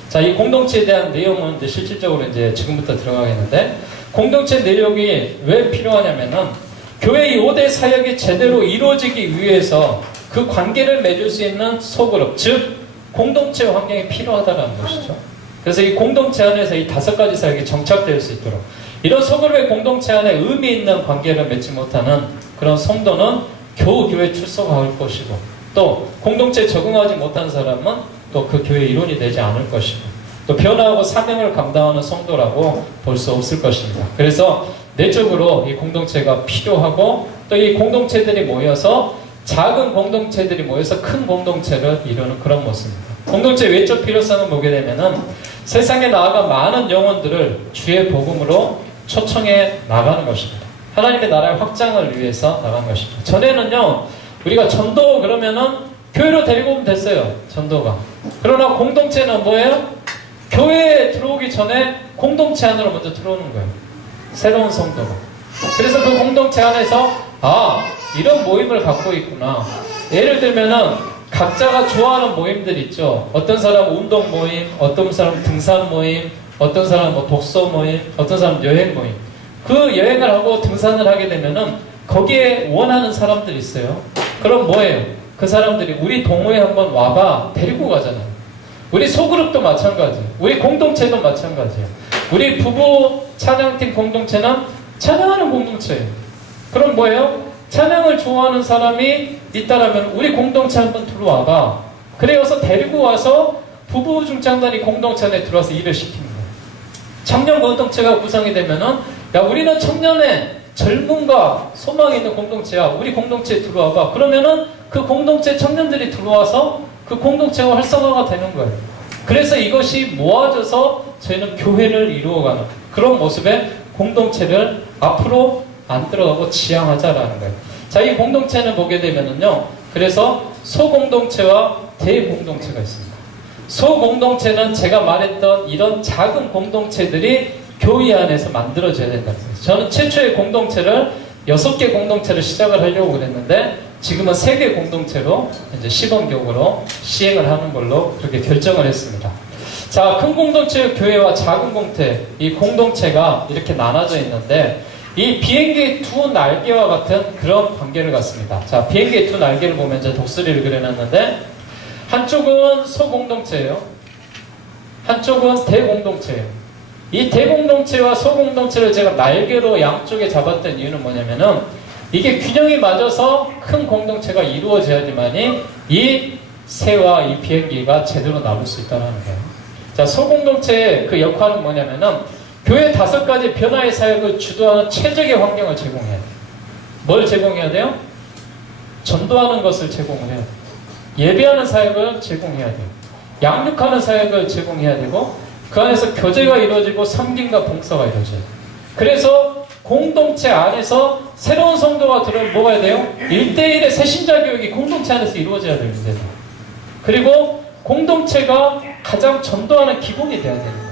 자, 이 공동체에 대한 내용은 이제 실질적으로 이제 지금부터 들어가겠는데, 공동체 내용이 왜 필요하냐면은, 교회 이 5대 사역이 제대로 이루어지기 위해서 그 관계를 맺을 수 있는 소그룹, 즉, 공동체 환경이 필요하다는 것이죠. 그래서 이 공동체 안에서 이 5가지 사역이 정착될 수 있도록 이런 소그룹의 공동체 안에 의미 있는 관계를 맺지 못하는 그런 성도는 겨우 교회에 출석할 것이고 또 공동체에 적응하지 못한 사람은 또 그 교회의 일원이 되지 않을 것이고 또 변화하고 사명을 감당하는 성도라고 볼 수 없을 것입니다. 그래서 내적으로 이 공동체가 필요하고 또 이 공동체들이 모여서 작은 공동체들이 모여서 큰 공동체를 이루는 그런 모습입니다. 공동체 외적 필요성을 보게 되면은 세상에 나아가 많은 영혼들을 주의 복음으로 초청해 나가는 것입니다. 하나님의 나라의 확장을 위해서 나가는 것입니다. 전에는요, 우리가 전도 그러면은 교회로 데리고 오면 됐어요. 전도가. 그러나 공동체는 뭐예요? 교회에 들어오기 전에 공동체 안으로 먼저 들어오는 거예요. 새로운 성도가. 그래서 그 공동체 안에서 이런 모임을 갖고 있구나. 예를 들면은 각자가 좋아하는 모임들 있죠. 어떤 사람은 운동 모임, 어떤 사람은 등산 모임, 어떤 사람은 뭐 독서 모임, 어떤 사람은 여행 모임. 그 여행을 하고 등산을 하게 되면은 거기에 원하는 사람들이 있어요. 그럼 뭐예요? 그 사람들이 우리 동호회 한번 와봐 데리고 가잖아요. 우리 소그룹도 마찬가지, 우리 공동체도 마찬가지예요. 우리 부부 찬양팀 공동체는 찬양하는 공동체예요. 그럼 뭐예요? 찬양을 좋아하는 사람이 있다라면 우리 공동체 한번 들어와봐. 그래서 데리고 와서 부부 중장단이 공동체 안에 들어와서 일을 시키는 거예요. 청년 공동체가 구성이 되면은 우리는 청년의 젊음과 소망이 있는 공동체야. 우리 공동체에 들어와봐. 그러면은 그 공동체 청년들이 들어와서 그 공동체가 활성화가 되는 거예요. 그래서 이것이 모아져서 저희는 교회를 이루어가는 그런 모습의 공동체를 앞으로 만들어가고 지향하자라는 거예요. 자, 이 공동체는 보게 되면은요, 그래서 소공동체와 대공동체가 있습니다. 소공동체는 제가 말했던 이런 작은 공동체들이 교회 안에서 만들어져야 된다는 거예요. 저는 최초의 공동체를 6개 공동체를 시작을 하려고 그랬는데 지금은 3개 공동체로 이제 시범적으로 시행을 하는 걸로 그렇게 결정을 했습니다. 자, 큰 공동체 교회와 작은 공동체, 이 공동체가 이렇게 나눠져 있는데 이 비행기의 두 날개와 같은 그런 관계를 갖습니다. 자, 비행기의 두 날개를 보면 이제 독수리를 그려놨는데 한쪽은 소공동체예요. 한쪽은 대공동체예요. 이 대공동체와 소공동체를 제가 날개로 양쪽에 잡았던 이유는 뭐냐면은 이게 균형이 맞아서 큰 공동체가 이루어져야지만이 이 새와 이 비행기가 제대로 나올 수 있다는 거예요. 자, 소공동체의 그 역할은 뭐냐면은 교회 5가지 변화의 사역을 주도하는 최적의 환경을 제공해야 돼요. 뭘 제공해야 돼요? 전도하는 것을 제공을 해요. 예배하는 사역을 제공해야 돼요. 양육하는 사역을 제공해야 되고 그 안에서 교제가 이루어지고 섬김과 봉사가 이루어져요. 그래서 공동체 안에서 새로운 성도가 들어오면 뭐가 해야 돼요? 1대1의 새신자 교육이 공동체 안에서 이루어져야 되는 거예요. 그리고 공동체가 가장 전도하는 기본이 돼야 되는 거예요.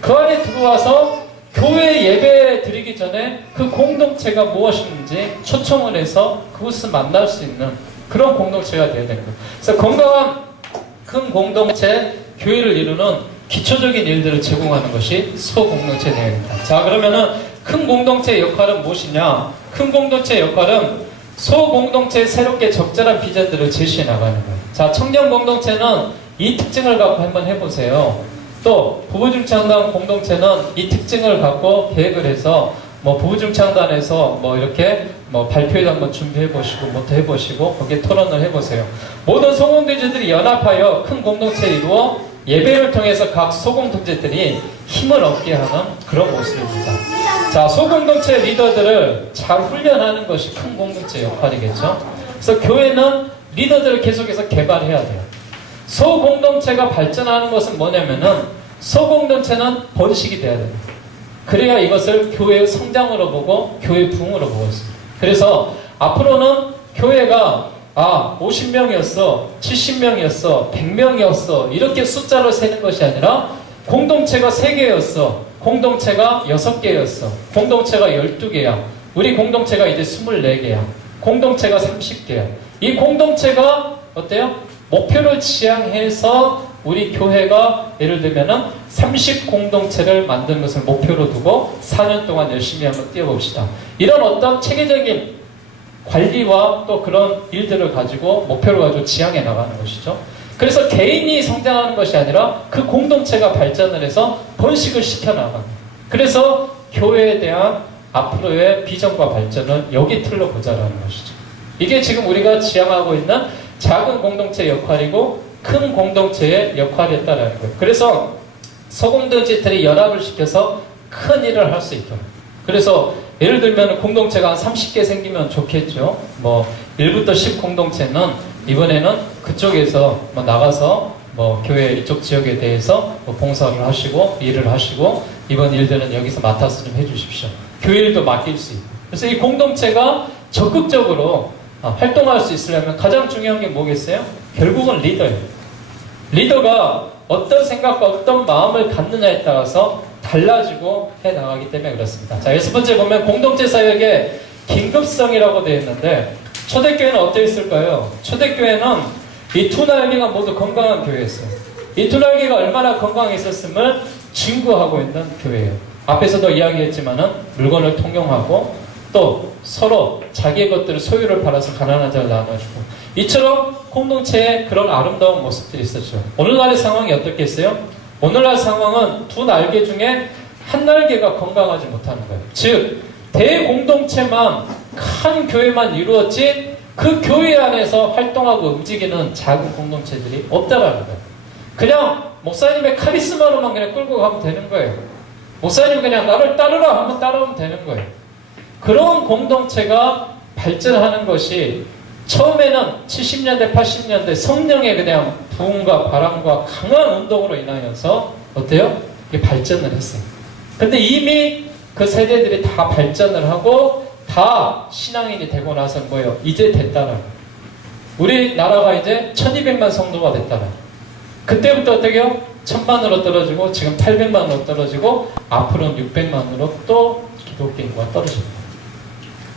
그 안에 들어와서 교회 예배 드리기 전에 그 공동체가 무엇인지 초청을 해서 그것을 만날 수 있는 그런 공동체가 되어야 되는 거예요. 그래서 건강한 큰 공동체, 교회를 이루는 기초적인 일들을 제공하는 것이 소공동체 내용입니다. 자, 그러면은 큰 공동체의 역할은 무엇이냐? 큰 공동체의 역할은 소공동체의 새롭게 적절한 비전들을 제시해 나가는 거예요. 자, 청년 공동체는 이 특징을 갖고 한번 해보세요. 또 부부중창단 공동체는 이 특징을 갖고 계획을 해서 뭐 부부중창단에서 뭐 이렇게 뭐 발표회도 한번 준비해 보시고 뭐도 해보시고 거기에 토론을 해보세요. 모든 소공동체들이 연합하여 큰 공동체를 이루어 예배를 통해서 각 소공동체들이 힘을 얻게 하는 그런 모습입니다. 자, 소공동체 리더들을 잘 훈련하는 것이 큰 공동체의 역할이겠죠. 그래서 교회는 리더들을 계속해서 개발해야 돼요. 소공동체가 발전하는 것은 뭐냐면은 소공동체는 번식이 돼야 됩니다. 그래야 이것을 교회의 성장으로 보고 교회의 부흥으로 보고 있습니다. 그래서 앞으로는 교회가 50명이었어, 70명이었어, 100명이었어 이렇게 숫자로 세는 것이 아니라 공동체가 3개였어, 공동체가 6개였어, 공동체가 12개야, 우리 공동체가 이제 24개야, 공동체가 30개야. 이 공동체가 어때요? 목표를 지향해서 우리 교회가 예를 들면은 30공동체를 만드는 것을 목표로 두고 4년 동안 열심히 한번 뛰어봅시다. 이런 어떤 체계적인 관리와 또 그런 일들을 가지고 목표를 가지고 지향해 나가는 것이죠. 그래서 개인이 성장하는 것이 아니라 그 공동체가 발전을 해서 번식을 시켜나가는 거예요. 그래서 교회에 대한 앞으로의 비전과 발전은 여기 틀로 보자라는 것이죠. 이게 지금 우리가 지향하고 있는 작은 공동체의 역할이고 큰 공동체의 역할이었다는 거예요. 그래서 소공동체들이 연합을 시켜서 큰 일을 할 수 있도록. 그래서 예를 들면 공동체가 한 30개 생기면 좋겠죠. 뭐 1부터 10 공동체는 이번에는 그쪽에서 뭐 나가서 뭐 교회 이쪽 지역에 대해서 뭐 봉사를 하시고 일을 하시고 이번 일들은 여기서 맡아서 좀 해주십시오. 교회 일도 맡길 수 있고. 그래서 이 공동체가 적극적으로 활동할 수 있으려면 가장 중요한 게 뭐겠어요? 결국은 리더예요. 리더가 어떤 생각과 어떤 마음을 갖느냐에 따라서 달라지고 해나가기 때문에 그렇습니다. 자, 6번째 보면 공동체 사역의 긴급성이라고 되어 있는데 초대교회는 어떻게 있을까요? 초대교회는 이 두 날개가 모두 건강한 교회였어요. 이 두 날개가 얼마나 건강했었음을 증거하고 있는 교회예요. 앞에서도 이야기했지만은 물건을 통용하고 또 서로 자기의 것들을 소유를 팔아서 가난한 자를 나눠주고 이처럼 공동체의 그런 아름다운 모습들이 있었죠. 오늘날의 상황이 어떻겠어요? 오늘날 상황은 두 날개 중에 한 날개가 건강하지 못하는 거예요. 즉 대공동체만 큰 교회만 이루었지 그 교회 안에서 활동하고 움직이는 작은 공동체들이 없다라는 거예요. 그냥 목사님의 카리스마로만 그냥 끌고 가면 되는 거예요. 목사님 그냥 나를 따르라 하면 따라오면 되는 거예요. 그런 공동체가 발전하는 것이 처음에는 70년대, 80년대 성령의 그냥 부흥과 바람과 강한 운동으로 인하여서 어때요? 이게 발전을 했어요. 근데 이미 그 세대들이 다 발전을 하고 다 신앙인이 되고 나서 뭐예요? 이제 됐다라. 우리나라가 이제 1200만 성도가 됐다라. 그때부터 어떻게요? 1000만으로 떨어지고 지금 800만으로 떨어지고 앞으로는 600만으로 또 기독교 인구가 떨어집니다.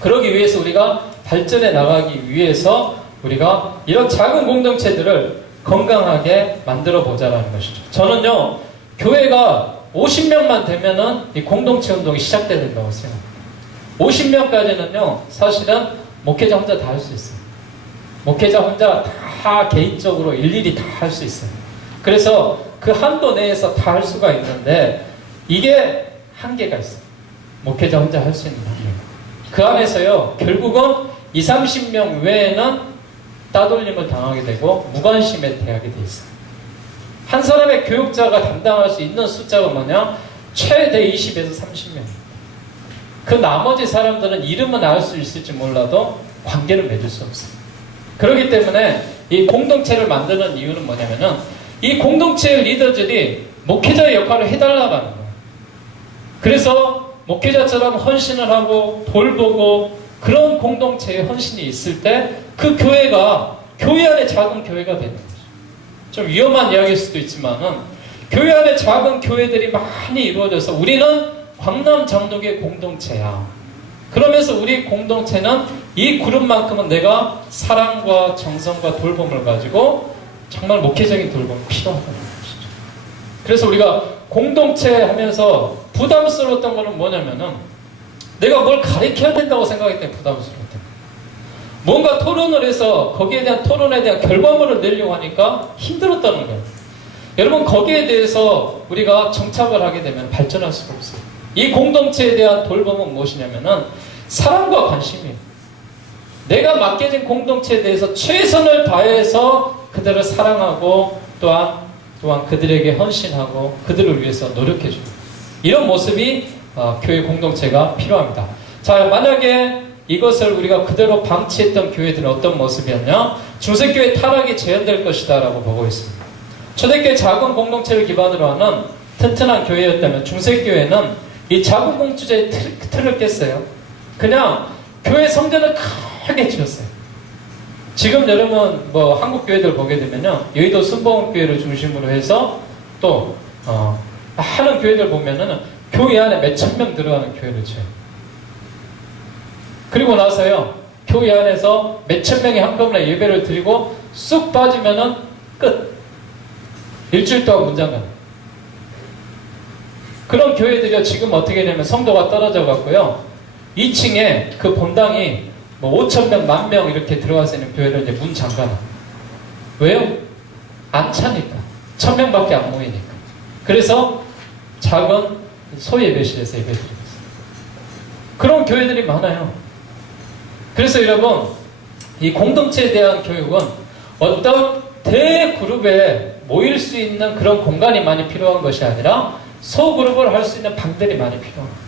그러기 위해서 우리가 발전해 나가기 위해서 우리가 이런 작은 공동체들을 건강하게 만들어 보자라는 것이죠. 저는요, 교회가 50명만 되면은 이 공동체 운동이 시작돼야 된다고 생각합니다. 50명까지는요, 사실은 목회자 혼자 다 할 수 있어요. 목회자 혼자 다 개인적으로 일일이 다 할 수 있어요. 그래서 그 한도 내에서 다 할 수가 있는데 이게 한계가 있어요. 목회자 혼자 할 수 있는 한계가. 그 안에서요, 결국은 20, 30명 외에는 따돌림을 당하게 되고 무관심에 대하게 돼 있어요. 한 사람의 교육자가 담당할 수 있는 숫자가 뭐냐? 최대 20에서 30명. 그 나머지 사람들은 이름은 알 수 있을지 몰라도 관계를 맺을 수 없어요. 그렇기 때문에 이 공동체를 만드는 이유는 뭐냐면은 이 공동체의 리더들이 목회자의 역할을 해달라는 거예요. 그래서 목회자처럼 헌신을 하고 돌보고 그런 공동체에 헌신이 있을 때 그 교회가 교회 안에 작은 교회가 되는 거죠. 좀 위험한 이야기일 수도 있지만은 교회 안에 작은 교회들이 많이 이루어져서 우리는 광남 장로교의 공동체야. 그러면서 우리 공동체는 이 그룹만큼은 내가 사랑과 정성과 돌봄을 가지고 정말 목회적인 돌봄이 필요하다는 것이죠. 그래서 우리가 공동체 하면서 부담스러웠던 거는 뭐냐면은 내가 뭘 가르쳐야 된다고 생각했기 때문에 부담스러웠던 거예요. 뭔가 토론을 해서 거기에 대한 토론에 대한 결과물을 내려고 하니까 힘들었다는 거예요. 여러분, 거기에 대해서 우리가 정착을 하게 되면 발전할 수가 없어요. 이 공동체에 대한 돌봄은 무엇이냐면은 사랑과 관심이에요. 내가 맡겨진 공동체에 대해서 최선을 다해서 그들을 사랑하고 또한 그들에게 헌신하고 그들을 위해서 노력해주고 이런 모습이 교회 공동체가 필요합니다. 자, 만약에 이것을 우리가 그대로 방치했던 교회들은 어떤 모습이었냐? 중세교회 타락이 재현될 것이다 라고 보고 있습니다. 초대교회 작은 공동체를 기반으로 하는 튼튼한 교회였다면 중세교회는 이 작은 공동체의 틀을 깼어요. 그냥 교회 성전을 크게 지었어요. 지금 여러분 뭐 한국 교회들 보게 되면요, 여의도 순복음교회를 중심으로 해서 또 하는 교회들 보면은 교회 안에 몇천 명 들어가는 교회를 지어요. 그리고 나서요, 교회 안에서 몇천 명이 한꺼번에 예배를 드리고 쑥 빠지면은 끝. 일주일 동안 문장 가요. 그런 교회들이요, 지금 어떻게 되면 성도가 떨어져 갖고요, 2층에 그 본당이 뭐 5,000명, 10,000명 이렇게 들어가서 있는 교회를 이제 문 잠가놔. 왜요? 안 차니까. 1,000명밖에 안 모이니까. 그래서 작은 소예배실에서 예배 드리고 있어요. 그런 교회들이 많아요. 그래서 여러분, 이 공동체에 대한 교육은 어떤 대그룹에 모일 수 있는 그런 공간이 많이 필요한 것이 아니라 소그룹을 할 수 있는 방들이 많이 필요합니다.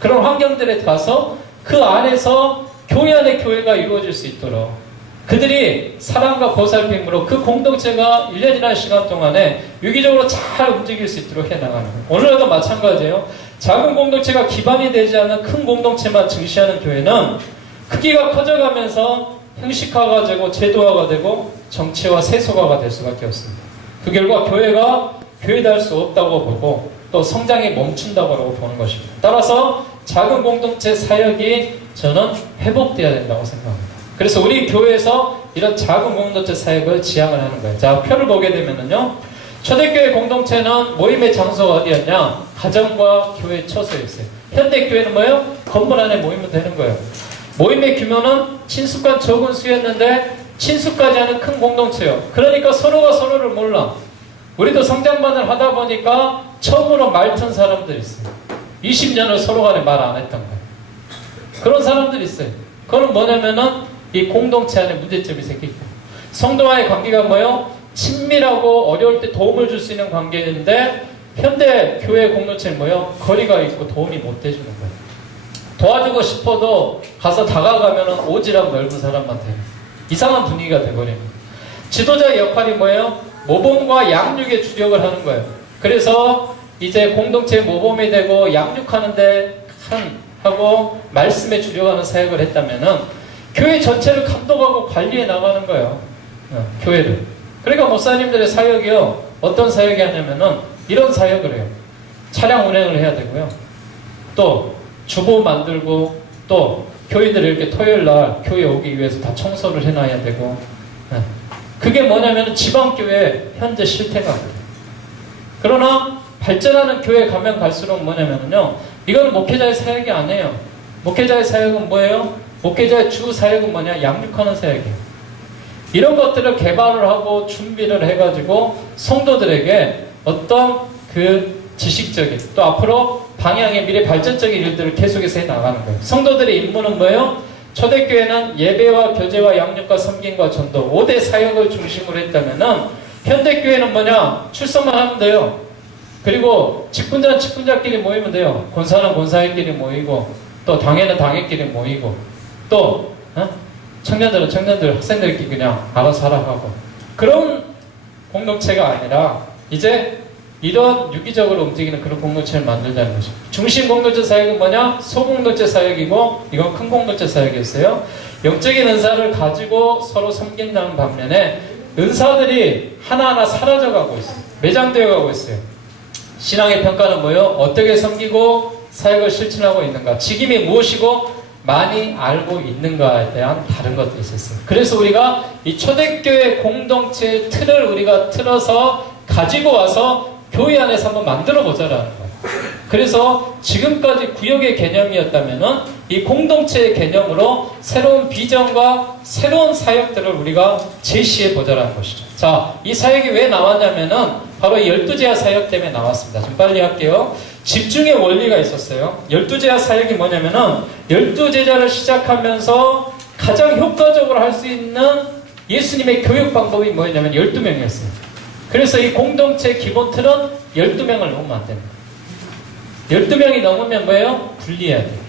그런 환경들에 가서 그 안에서 교회 안에 교회가 이루어질 수 있도록 그들이 사랑과 보살핌으로 그 공동체가 1년이라는 시간 동안에 유기적으로 잘 움직일 수 있도록 해나가는 거예요. 오늘날도 마찬가지예요. 작은 공동체가 기반이 되지 않는 큰 공동체만 증시하는 교회는 크기가 커져가면서 형식화가 되고 제도화가 되고 정치화 세속화가 될 수밖에 없습니다. 그 결과 교회가 교회될 수 없다고 보고 또 성장이 멈춘다고 보는 것입니다. 따라서 작은 공동체 사역이 저는 회복되어야 된다고 생각합니다. 그래서 우리 교회에서 이런 작은 공동체 사역을 지향을 하는 거예요. 자, 표를 보게 되면은요, 초대교회 공동체는 모임의 장소가 어디였냐? 가정과 교회 처소였어요. 현대교회는 뭐예요? 건물 안에 모이면 되는 거예요. 모임의 규모는 친숙한 적은 수였는데 친숙하지 않은 큰 공동체예요. 그러니까 서로가 서로를 몰라. 우리도 성장반을 하다 보니까 처음으로 말튼 사람들이 있어요. 20년을 서로 간에 말 안 했던 거예요. 그런 사람들이 있어요. 그건 뭐냐면은 이 공동체 안에 문제점이 생기고, 성도와의 관계가 뭐예요? 친밀하고 어려울 때 도움을 줄 수 있는 관계인데 현대 교회 공동체는 뭐예요? 거리가 있고 도움이 못 돼주는 거예요. 도와주고 싶어도 가서 다가가면 오지랖 넓은 사람만 돼요. 이상한 분위기가 돼버립니다. 지도자의 역할이 뭐예요? 모범과 양육에 주력을 하는 거예요. 그래서 이제 공동체 모범이 되고 양육하는데 하고 말씀에 주려고 하는 사역을 했다면은 교회 전체를 감독하고 관리해 나가는 거예요. 교회를. 그러니까 목사님들의 사역이요. 어떤 사역이 하냐면은 이런 사역을 해요. 차량 운행을 해야 되고요. 또 주보 만들고 또 교인들이 이렇게 토요일 날 교회 오기 위해서 다 청소를 해놔야 되고 그게 뭐냐면 지방교회 현재 실태가 그래요. 그러나 발전하는 교회 가면 갈수록 뭐냐면요. 이건 목회자의 사역이 아니에요. 목회자의 사역은 뭐예요? 목회자의 주 사역은 뭐냐? 양육하는 사역이에요. 이런 것들을 개발을 하고 준비를 해가지고 성도들에게 어떤 그 지식적인 또 앞으로 방향의 미래 발전적인 일들을 계속해서 해나가는 거예요. 성도들의 임무는 뭐예요? 초대교회는 예배와 교제와 양육과 섬김과 전도 5대 사역을 중심으로 했다면은 현대교회는 뭐냐? 출석만 하면 돼요. 그리고 직분자는 직분자끼리 모이면 돼요. 권사는 권사끼리 모이고 또 당회는 당회끼리 모이고 또 청년들은 청년들 학생들끼리 그냥 알아서 하라 하고 그런 공동체가 아니라 이제 이런 유기적으로 움직이는 그런 공동체를 만들자는 것이죠. 중심 공동체 사역은 뭐냐? 소공동체 사역이고 이건 큰 공동체 사역이었어요. 영적인 은사를 가지고 서로 섬긴다는 반면에 은사들이 하나하나 사라져가고 있어요. 매장되어 가고 있어요. 신앙의 평가는 뭐예요? 어떻게 섬기고 사역을 실천하고 있는가? 직임이 무엇이고 많이 알고 있는가에 대한 다른 것도 있었어요. 그래서 우리가 이 초대교회 공동체의 틀을 우리가 틀어서 가지고 와서 교회 안에서 한번 만들어 보자라는 거예요. 그래서 지금까지 구역의 개념이었다면은 이 공동체의 개념으로 새로운 비전과 새로운 사역들을 우리가 제시해 보자라는 것이죠. 자, 이 사역이 왜 나왔냐면은 바로 이 12제야 사역 때문에 나왔습니다. 좀 빨리 할게요. 집중의 원리가 있었어요. 12제야 사역이 뭐냐면은 12제자를 시작하면서 가장 효과적으로 할 수 있는 예수님의 교육 방법이 뭐였냐면 12명이었어요. 그래서 이 공동체 기본 틀은 12명을 넘으면 안 됩니다. 12명이 넘으면 뭐예요? 분리해야 돼요.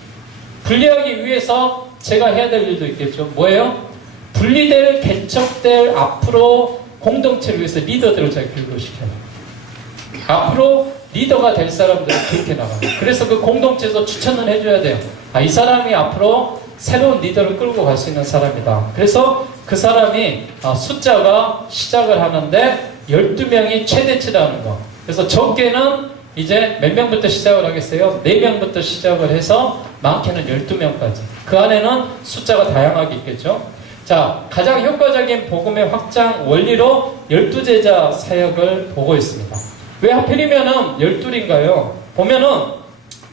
분리하기 위해서 제가 해야 될 일도 있겠죠. 뭐예요? 분리될, 개척될 앞으로 공동체를 위해서 리더들을 제가 교육시켜야 돼요. 앞으로 리더가 될 사람들을 그렇게 나가요. 그래서 그 공동체에서 추천을 해줘야 돼요. 이 사람이 앞으로 새로운 리더를 끌고 갈 수 있는 사람이다. 그래서 그 사람이 숫자가 시작을 하는데 12명이 최대치라는 거. 그래서 적게는 이제 몇 명부터 시작을 하겠어요? 4명부터 시작을 해서 많게는 12명까지. 그 안에는 숫자가 다양하게 있겠죠. 자, 가장 효과적인 복음의 확장 원리로 12제자 사역을 보고 있습니다. 왜 하필이면은 12인가요? 보면은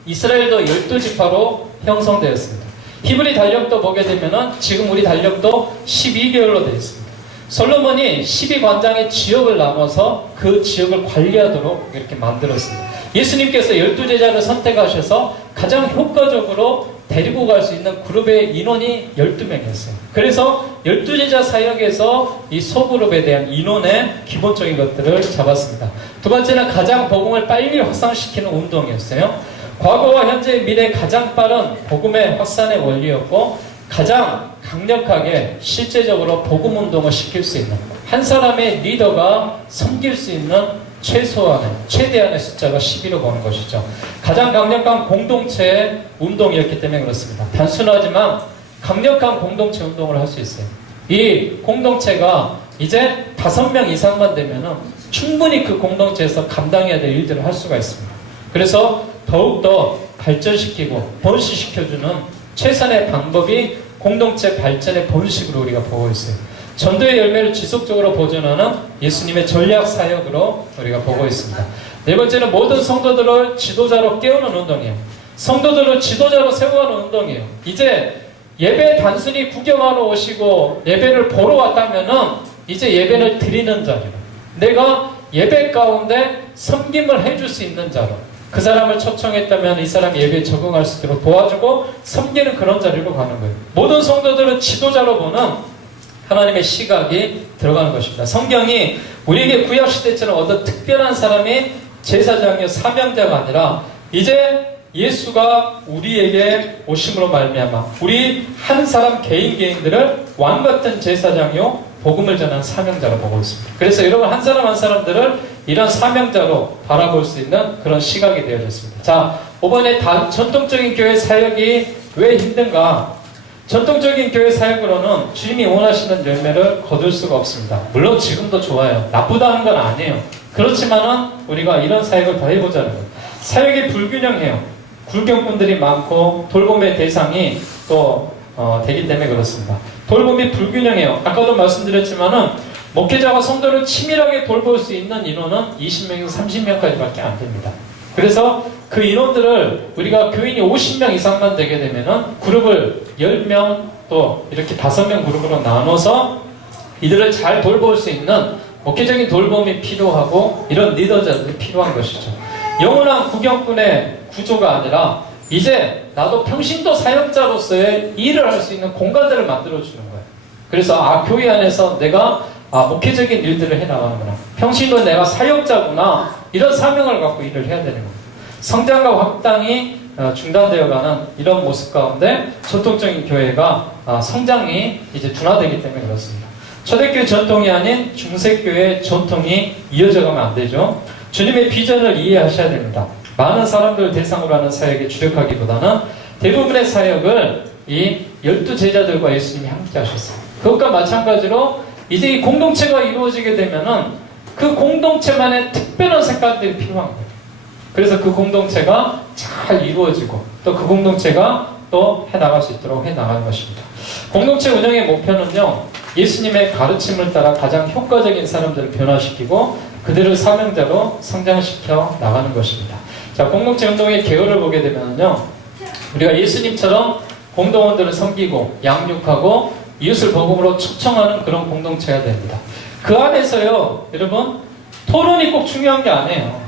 이스라엘도 12지파로 형성되었습니다. 히브리 달력도 보게 되면은 지금 우리 달력도 12개월로 되어 있습니다. 솔로몬이 12관장의 지역을 나눠서 그 지역을 관리하도록 이렇게 만들었습니다. 예수님께서 12제자를 선택하셔서 가장 효과적으로 데리고 갈 수 있는 그룹의 인원이 12명이었어요. 그래서 12제자 사역에서 이 소그룹에 대한 인원의 기본적인 것들을 잡았습니다. 두 번째는 가장 복음을 빨리 확산시키는 운동이었어요. 과거와 현재 미래 가장 빠른 복음의 확산의 원리였고 가장 강력하게 실제적으로 복음 운동을 시킬 수 있는 한 사람의 리더가 섬길 수 있는 최대한의 숫자가 12로 보는 것이죠. 가장 강력한 공동체 운동이었기 때문에 그렇습니다. 단순하지만 강력한 공동체 운동을 할 수 있어요. 이 공동체가 이제 5명 이상만 되면은 충분히 그 공동체에서 감당해야 될 일들을 할 수가 있습니다. 그래서 더욱더 발전시키고 번식시켜주는 최선의 방법이 공동체 발전의 본식으로 우리가 보고 있어요. 전도의 열매를 지속적으로 보존하는 예수님의 전략 사역으로 우리가 보고 있습니다. 네 번째는 모든 성도들을 지도자로 깨우는 운동이에요. 성도들을 지도자로 세워가는 운동이에요. 이제 예배 단순히 구경하러 오시고 예배를 보러 왔다면은 이제 예배를 드리는 자리로 내가 예배 가운데 섬김을 해줄 수 있는 자로 그 사람을 초청했다면 이 사람이 예배에 적응할 수 있도록 도와주고 섬기는 그런 자리로 가는 거예요. 모든 성도들을 지도자로 보는 하나님의 시각이 들어가는 것입니다. 성경이 우리에게 구약시대처럼 어떤 특별한 사람이 제사장이요 사명자가 아니라 이제 예수가 우리에게 오심으로 말미암아 우리 한 사람 개인들을 왕같은 제사장이요 복음을 전하는 사명자로 보고 있습니다. 그래서 여러분 한 사람 한 사람들을 이런 사명자로 바라볼 수 있는 그런 시각이 되어졌습니다. 자, 이번에 전통적인 교회 사역이 왜 힘든가? 전통적인 교회 사역으로는 주님이 원하시는 열매를 거둘 수가 없습니다. 물론 지금도 좋아요. 나쁘다는 건 아니에요. 그렇지만은 우리가 이런 사역을 더 해보자는 거예요. 사역이 불균형해요. 굴경꾼들이 많고 돌봄의 대상이 또 되기 때문에 그렇습니다. 돌봄이 불균형해요. 아까도 말씀드렸지만은 목회자가 성도를 치밀하게 돌볼 수 있는 인원은 20명에서 30명까지밖에 안 됩니다. 그래서 그 인원들을 우리가 교인이 50명 이상만 되게 되면은 그룹을 10명 또 이렇게 5명 그룹으로 나눠서 이들을 잘 돌볼 수 있는 목회적인 돌봄이 필요하고 이런 리더자들이 필요한 것이죠. 영원한 구경꾼의 구조가 아니라 이제 나도 평신도 사역자로서의 일을 할 수 있는 공간들을 만들어주는 거예요. 그래서 교회 안에서 내가 목회적인 일들을 해나가는구나. 평신도 내가 사역자구나. 이런 사명을 갖고 일을 해야 되는 겁니다. 성장과 확장이 중단되어가는 이런 모습 가운데 전통적인 교회가 성장이 이제 둔화되기 때문에 그렇습니다. 초대교회 전통이 아닌 중세교회 전통이 이어져가면 안 되죠. 주님의 비전을 이해하셔야 됩니다. 많은 사람들을 대상으로 하는 사역에 주력하기보다는 대부분의 사역을 이 12제자들과 예수님이 함께 하셨어요. 그것과 마찬가지로 이제 이 공동체가 이루어지게 되면은 그 공동체만의 특별한 색깔들이 필요한 거예요. 그래서 그 공동체가 잘 이루어지고 또 그 공동체가 또 해나갈 수 있도록 해나가는 것입니다. 공동체 운영의 목표는요, 예수님의 가르침을 따라 가장 효과적인 사람들을 변화시키고 그들을 사명자로 성장시켜 나가는 것입니다. 자, 공동체 운동의 개요를 보게 되면요, 우리가 예수님처럼 공동원들을 섬기고 양육하고 이웃을 복음으로 초청하는 그런 공동체가 됩니다. 그 안에서요, 여러분, 토론이 꼭 중요한 게 아니에요.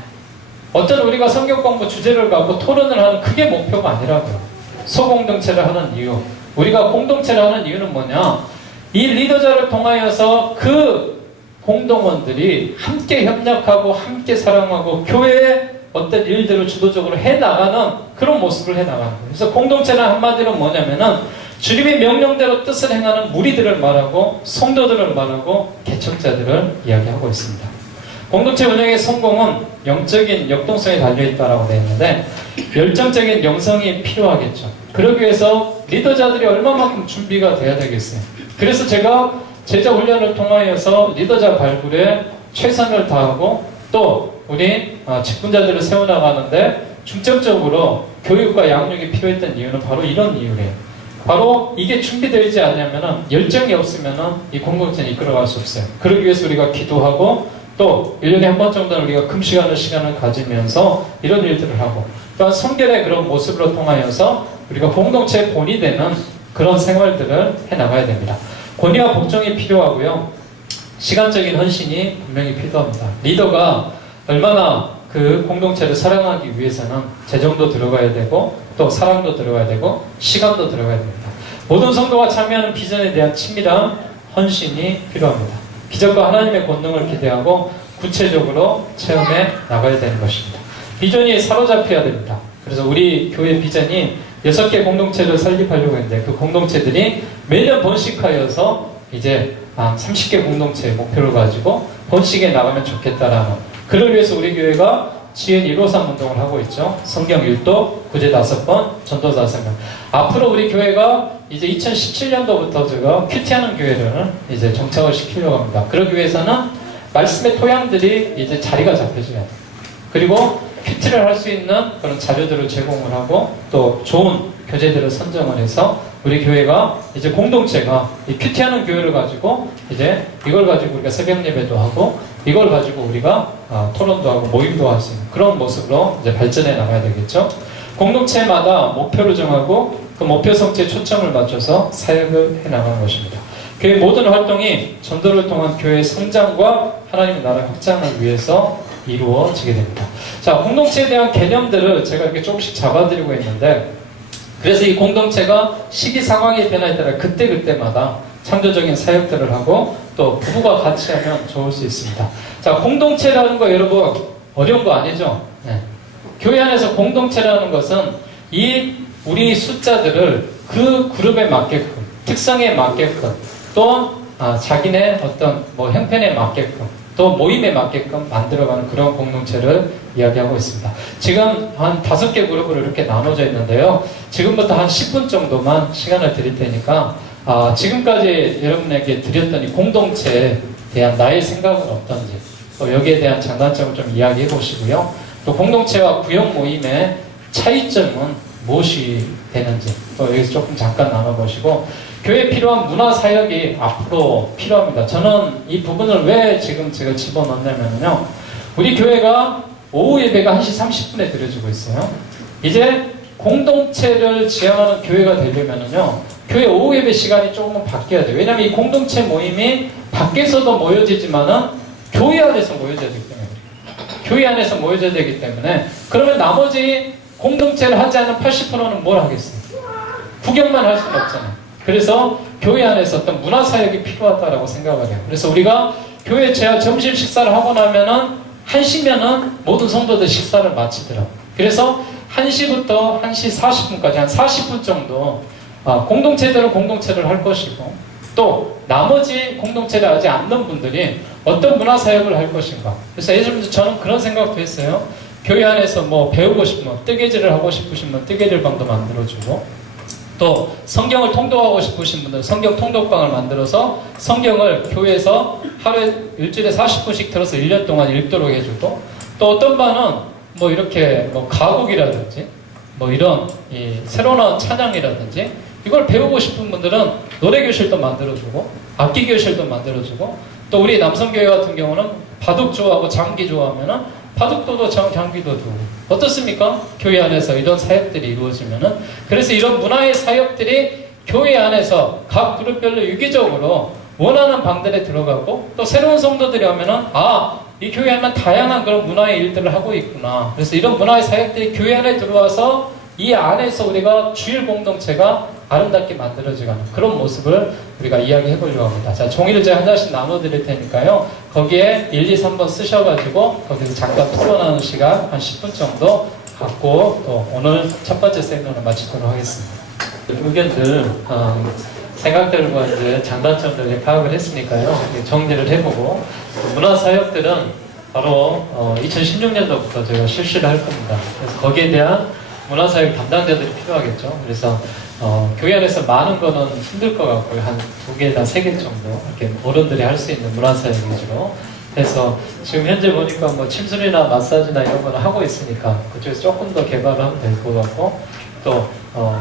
어떤 우리가 성경 공부 주제를 갖고 토론을 하는 그게 목표가 아니라고요. 소공동체를 하는 이유, 우리가 공동체를 하는 이유는 뭐냐? 이 리더자를 통하여서 그 공동원들이 함께 협력하고 함께 사랑하고 교회의 어떤 일들을 주도적으로 해나가는 그런 모습을 해나가는 거예요. 그래서 공동체는 한마디로 뭐냐면은 주님의 명령대로 뜻을 행하는 무리들을 말하고 성도들을 말하고 개척자들을 이야기하고 있습니다. 공동체 운영의 성공은 영적인 역동성에 달려있다라고 되어 있는데 열정적인 영성이 필요하겠죠. 그러기 위해서 리더자들이 얼마만큼 준비가 돼야 되겠어요. 그래서 제가 제자 훈련을 통하여서 리더자 발굴에 최선을 다하고 또 우리 직분자들을 세워나가는데 중점적으로 교육과 양육이 필요했던 이유는 바로 이런 이유예요. 바로 이게 준비되지 않으면 열정이 없으면 이 공동체는 이끌어갈 수 없어요. 그러기 위해서 우리가 기도하고 또 1년에 한 번 정도는 우리가 금식하는 시간을 가지면서 이런 일들을 하고 또한 성결의 그런 모습으로 통하여서 우리가 공동체의 본이 되는 그런 생활들을 해나가야 됩니다. 권위와 복종이 필요하고요. 시간적인 헌신이 분명히 필요합니다. 리더가 얼마나 그 공동체를 사랑하기 위해서는 재정도 들어가야 되고 또 사랑도 들어가야 되고 시간도 들어가야 됩니다. 모든 성도가 참여하는 비전에 대한 친밀한 헌신이 필요합니다. 기적과 하나님의 권능을 기대하고 구체적으로 체험해 나가야 되는 것입니다. 비전이 사로잡혀야 됩니다. 그래서 우리 교회 비전이 6개 공동체를 설립하려고 했는데 그 공동체들이 매년 번식하여서 이제 30개 공동체의 목표를 가지고 번식해 나가면 좋겠다라는, 그를 위해서 우리 교회가 지은 153 운동을 하고 있죠. 성경 1도, 구제 5번, 전도 5명. 앞으로 우리 교회가 이제 2017년도부터 제가 큐티하는 교회를 이제 정착을 시키려고 합니다. 그러기 위해서는 말씀의 토양들이 이제 자리가 잡혀져야 돼요. 그리고 큐티를 할 수 있는 그런 자료들을 제공을 하고 또 좋은 교재들을 선정을 해서 우리 교회가 이제 공동체가 이 큐티하는 교회를 가지고 이제 이걸 가지고 우리가 새벽 예배도 하고 이걸 가지고 우리가 토론도 하고 모임도 할 수 있는 그런 모습으로 이제 발전해 나가야 되겠죠. 공동체마다 목표를 정하고 그 목표 성취에 초점을 맞춰서 사역을 해 나가는 것입니다. 교회 모든 활동이 전도를 통한 교회의 성장과 하나님의 나라 확장을 위해서 이루어지게 됩니다. 자, 공동체에 대한 개념들을 제가 이렇게 조금씩 잡아드리고 있는데, 그래서 이 공동체가 시기 상황의 변화에 따라 그때그때마다 창조적인 사역들을 하고 또 부부가 같이 하면 좋을 수 있습니다. 자, 공동체라는 거 여러분 어려운 거 아니죠? 네. 교회 안에서 공동체라는 것은 이 우리 숫자들을 그 그룹에 맞게끔, 특성에 맞게끔, 또 자기네 어떤 형편에 맞게끔, 또 모임에 맞게끔 만들어가는 그런 공동체를 이야기하고 있습니다. 지금 한 5개 그룹으로 이렇게 나눠져 있는데요. 지금부터 한 10분 정도만 시간을 드릴 테니까 지금까지 여러분에게 드렸던 이 공동체에 대한 나의 생각은 어떤지, 또 여기에 대한 장단점을 좀 이야기해 보시고요. 또 공동체와 구역 모임의 차이점은 무엇이 되는지 또 여기서 조금 잠깐 나눠보시고, 교회에 필요한 문화사역이 앞으로 필요합니다. 저는 이 부분을 왜 지금 제가 집어넣냐면요, 우리 교회가 오후 예배가 1시 30분에 드려지고 있어요. 이제 공동체를 지향하는 교회가 되려면요, 교회 오후 예배 시간이 조금은 바뀌어야 돼요. 왜냐하면 이 공동체 모임이 밖에서도 모여지지만은 교회 안에서 모여져야 되기 때문에, 교회 안에서 모여져야 되기 때문에, 그러면 나머지 공동체를 하지 않은 80%는 뭘 하겠어요? 구경만 할 수는 없잖아요. 그래서 교회 안에서 어떤 문화사역이 필요하다고 생각을 해요. 그래서 우리가 교회 점심 식사를 하고 나면은 1시면은 모든 성도들 식사를 마치더라고요. 그래서 1시부터 1시 40분까지 한 40분 정도 공동체대로 공동체를 할 것이고, 또 나머지 공동체를 하지 않는 분들이 어떤 문화사역을 할 것인가. 그래서 예전부터 저는 그런 생각도 했어요. 교회 안에서 뭐 배우고 싶으면, 뜨개질을 하고 싶으시면 뜨개질 방도 만들어주고, 또 성경을 통독하고 싶으신 분들 성경 통독방을 만들어서 성경을 교회에서 하루에 일주일에 40분씩 들어서 1년 동안 읽도록 해주고, 또 어떤 반은 뭐 이렇게 뭐 가곡이라든지 뭐 이런 새로 나온 찬양이라든지 이걸 배우고 싶은 분들은 노래교실도 만들어주고 악기교실도 만들어주고, 또 우리 남성교회 같은 경우는 바둑 좋아하고 장기 좋아하면은 바둑도도 장기도 두고, 어떻습니까? 교회 안에서 이런 사역들이 이루어지면은, 그래서 이런 문화의 사역들이 교회 안에서 각 그룹별로 유기적으로 원하는 방들에 들어가고, 또 새로운 성도들이 오면은 이 교회 안에는 다양한 그런 문화의 일들을 하고 있구나. 그래서 이런 문화의 사역들이 교회 안에 들어와서 이 안에서 우리가 주일 공동체가 아름답게 만들어지는 그런 모습을 우리가 이야기해 보려고 합니다. 자, 종이를 제가 한 장씩 나눠 드릴 테니까요. 거기에 1, 2, 3번 쓰셔가지고 거기서 잠깐 토론하는 시간 한 10분 정도 갖고 또 오늘 첫 번째 세미나를 마치도록 하겠습니다. 의견들, 생각들과 이제 장단점들을 파악을 했으니까요. 정리를 해보고, 문화사역들은 바로 2016년도부터 저희가 실시를 할 겁니다. 그래서 거기에 대한 문화사역 담당자들이 필요하겠죠. 그래서 교회 안에서 많은 거는 힘들 것 같고요. 한 2개나 3개 정도 이렇게 어른들이 할 수 있는 문화사역 위주로 해서, 지금 현재 보니까 뭐 침술이나 마사지나 이런 거는 하고 있으니까 그쪽에서 조금 더 개발을 하면 될 것 같고, 또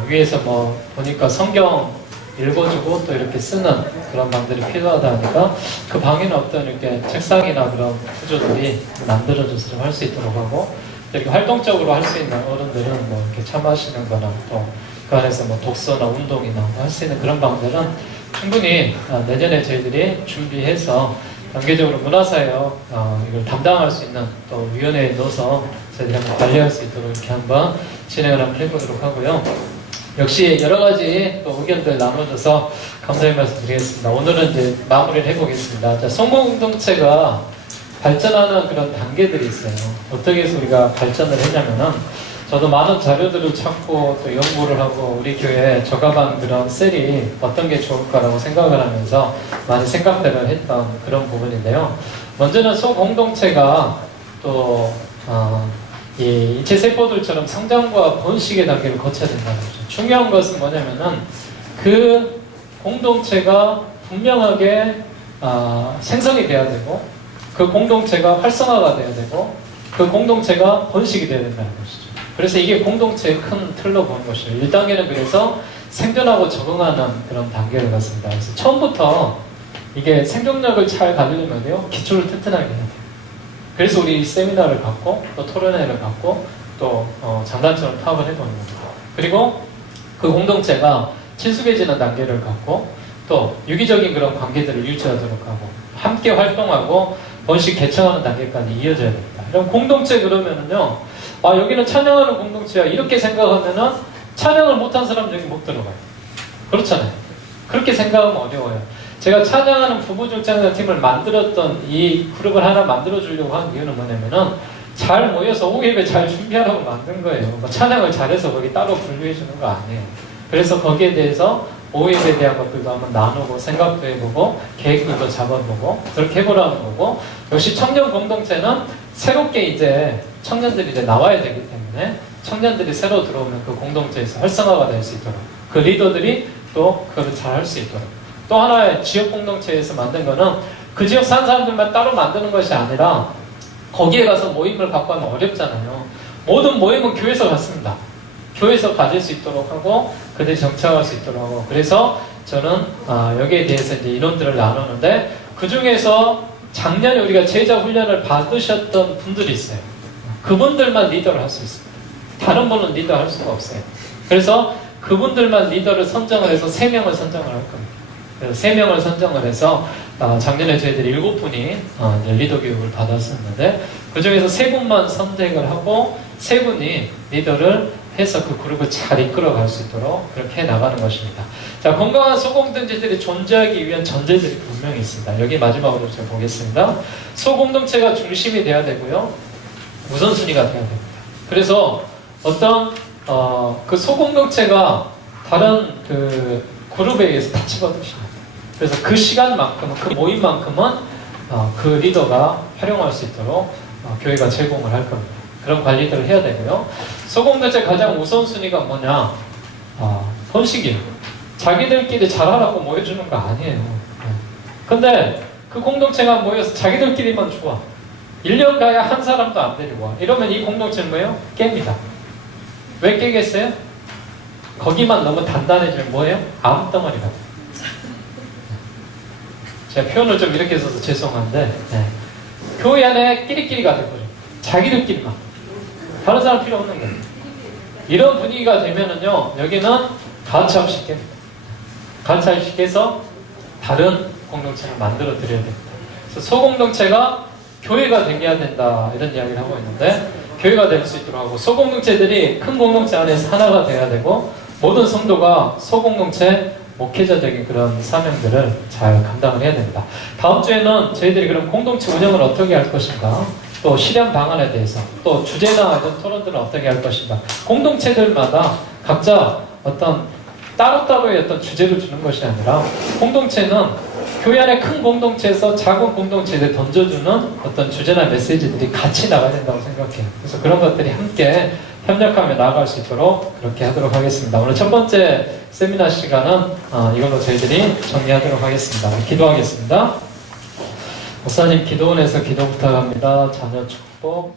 위에서 뭐 보니까 성경 읽어주고 또 이렇게 쓰는 그런 방들이 필요하다 하니까 그 방에는 어떤 이렇게 책상이나 그런 구조들이 만들어져서 좀 할 수 있도록 하고, 이렇게 활동적으로 할 수 있는 어른들은 뭐 이렇게 참하시는 거나 또 그 안에서 뭐 독서나 운동이나 뭐 할 수 있는 그런 방들은 충분히 내년에 저희들이 준비해서 단계적으로 문화사역 이걸 담당할 수 있는 또 위원회에 넣어서 저희들이 한번 관리할 수 있도록 이렇게 한번 진행을 한번 해보도록 하고요. 역시 여러 가지 또 의견들 나눠줘서 감사의 말씀 드리겠습니다. 오늘은 이제 마무리를 해보겠습니다. 자, 성공공동체가 발전하는 그런 단계들이 있어요. 어떻게 해서 우리가 발전을 했냐면은, 저도 많은 자료들을 찾고 또 연구를 하고 우리 교회에 적합한 그런 셀이 어떤 게 좋을까라고 생각을 하면서 많이 생각들을 했던 그런 부분인데요. 먼저는 소공동체가 또 이 인체 세포들처럼 성장과 번식의 단계를 거쳐야 된다는 거죠. 중요한 것은 뭐냐면은 그 공동체가 분명하게 생성이 돼야 되고, 그 공동체가 활성화가 돼야 되고, 그 공동체가 번식이 돼야 된다는 것이죠. 그래서 이게 공동체의 큰 틀로 보는 것이죠. 1단계는 그래서 생존하고 적응하는 그런 단계를 갖습니다. 그래서 처음부터 이게 생존력을 잘 가지려면요, 기초를 튼튼하게 해야 돼요. 그래서 우리 세미나를 갖고 또 토론회를 갖고 또 장단점을 파악을 해보는 겁니다. 그리고 그 공동체가 친숙해지는 단계를 갖고 또 유기적인 그런 관계들을 유지하도록 하고 함께 활동하고 번식 개척하는 단계까지 이어져야 됩니다. 그럼 공동체 그러면은요, 여기는 찬양하는 공동체야 이렇게 생각하면은 찬양을 못한 사람 여기 못 들어가요. 그렇잖아요. 그렇게 생각하면 어려워요. 제가 찬양하는 부부중창단 팀을 만들었던 이 그룹을 하나 만들어주려고 한 이유는 뭐냐면은, 잘 모여서 오후 예배 잘 준비하라고 만든 거예요. 찬양을 잘해서 거기 따로 분류해 주는 거 아니에요. 그래서 거기에 대해서 OM에 대한 것들도 한번 나누고 생각도 해보고 계획들도 잡아보고 그렇게 해보라는 거고, 역시 청년 공동체는 새롭게 이제 청년들이 이제 나와야 되기 때문에 청년들이 새로 들어오면 그 공동체에서 활성화가 될 수 있도록 그 리더들이 또 그걸 잘 할 수 있도록, 또 하나의 지역 공동체에서 만든 거는 그 지역 사는 사람들만 따로 만드는 것이 아니라 거기에 가서 모임을 갖고 하면 어렵잖아요. 모든 모임은 교회에서 갖습니다. 교회에서 가질 수 있도록 하고 그들이 정착할 수 있도록 하고, 그래서 저는 여기에 대해서 이제 인원들을 나누는데, 그 중에서 작년에 우리가 제자 훈련을 받으셨던 분들이 있어요. 그분들만 리더를 할 수 있습니다. 다른 분은 리더 할 수가 없어요. 그래서 그분들만 리더를 선정을 해서 3명을 선정을 할 겁니다. 그래서 3명을 선정을 해서 작년에 저희들이 7분이 리더 교육을 받았었는데, 그 중에서 3분만 선택을 하고 3분이 리더를 해서 그 그룹을 잘 이끌어 갈 수 있도록 그렇게 나가는 것입니다. 자, 건강한 소공동체들이 존재하기 위한 전제들이 분명히 있습니다. 여기 마지막으로 제가 보겠습니다. 소공동체가 중심이 돼야 되고요, 우선순위가 돼야 됩니다. 그래서 어떤 그 소공동체가 다른 그 그룹에 의해서 다치거든요. 그래서 그 시간만큼은, 그 모임만큼은 그 리더가 활용할 수 있도록 교회가 제공을 할 겁니다. 그런 관리들을 해야 되고요. 소공동체 가장 우선순위가 뭐냐? 번식이에요. 자기들끼리 잘하라고 모여주는 거 아니에요. 근데 그 공동체가 모여서 자기들끼리만 좋아. 1년 가야 한 사람도 안 데리고 와. 이러면 이 공동체는 뭐예요? 깹니다. 왜 깨겠어요? 거기만 너무 단단해지면 뭐예요? 암덩어리가 돼요. 제가 표현을 좀 이렇게 써서 죄송한데, 교회 안에 끼리끼리가 돼버려요. 자기들끼리만. 다른 사람 필요 없는 거예요. 이런 분위기가 되면은요, 여기는 가차없이 깹니다. 가차없이 깨서 다른 공동체를 만들어 드려야 됩니다. 그래서 소공동체가 교회가 되어야 된다, 이런 이야기를 하고 있는데, 교회가 될 수 있도록 하고, 소공동체들이 큰 공동체 안에서 하나가 되어야 되고, 모든 성도가 소공동체 목회자적인 그런 사명들을 잘 감당을 해야 됩니다. 다음 주에는 저희들이 그럼 공동체 운영을 어떻게 할 것인가, 또 실현 방안에 대해서, 또 주제나 이런 토론들은 어떻게 할 것인가, 공동체들마다 각자 어떤 따로따로의 어떤 주제를 주는 것이 아니라, 공동체는 교회 안에 큰 공동체에서 작은 공동체에 던져주는 어떤 주제나 메시지들이 같이 나가야 된다고 생각해요. 그래서 그런 것들이 함께 협력하며 나아갈 수 있도록 그렇게 하도록 하겠습니다. 오늘 첫 번째 세미나 시간은 이걸로 저희들이 정리하도록 하겠습니다. 기도하겠습니다. 목사님, 기도원에서 기도 부탁합니다. 자녀 축복.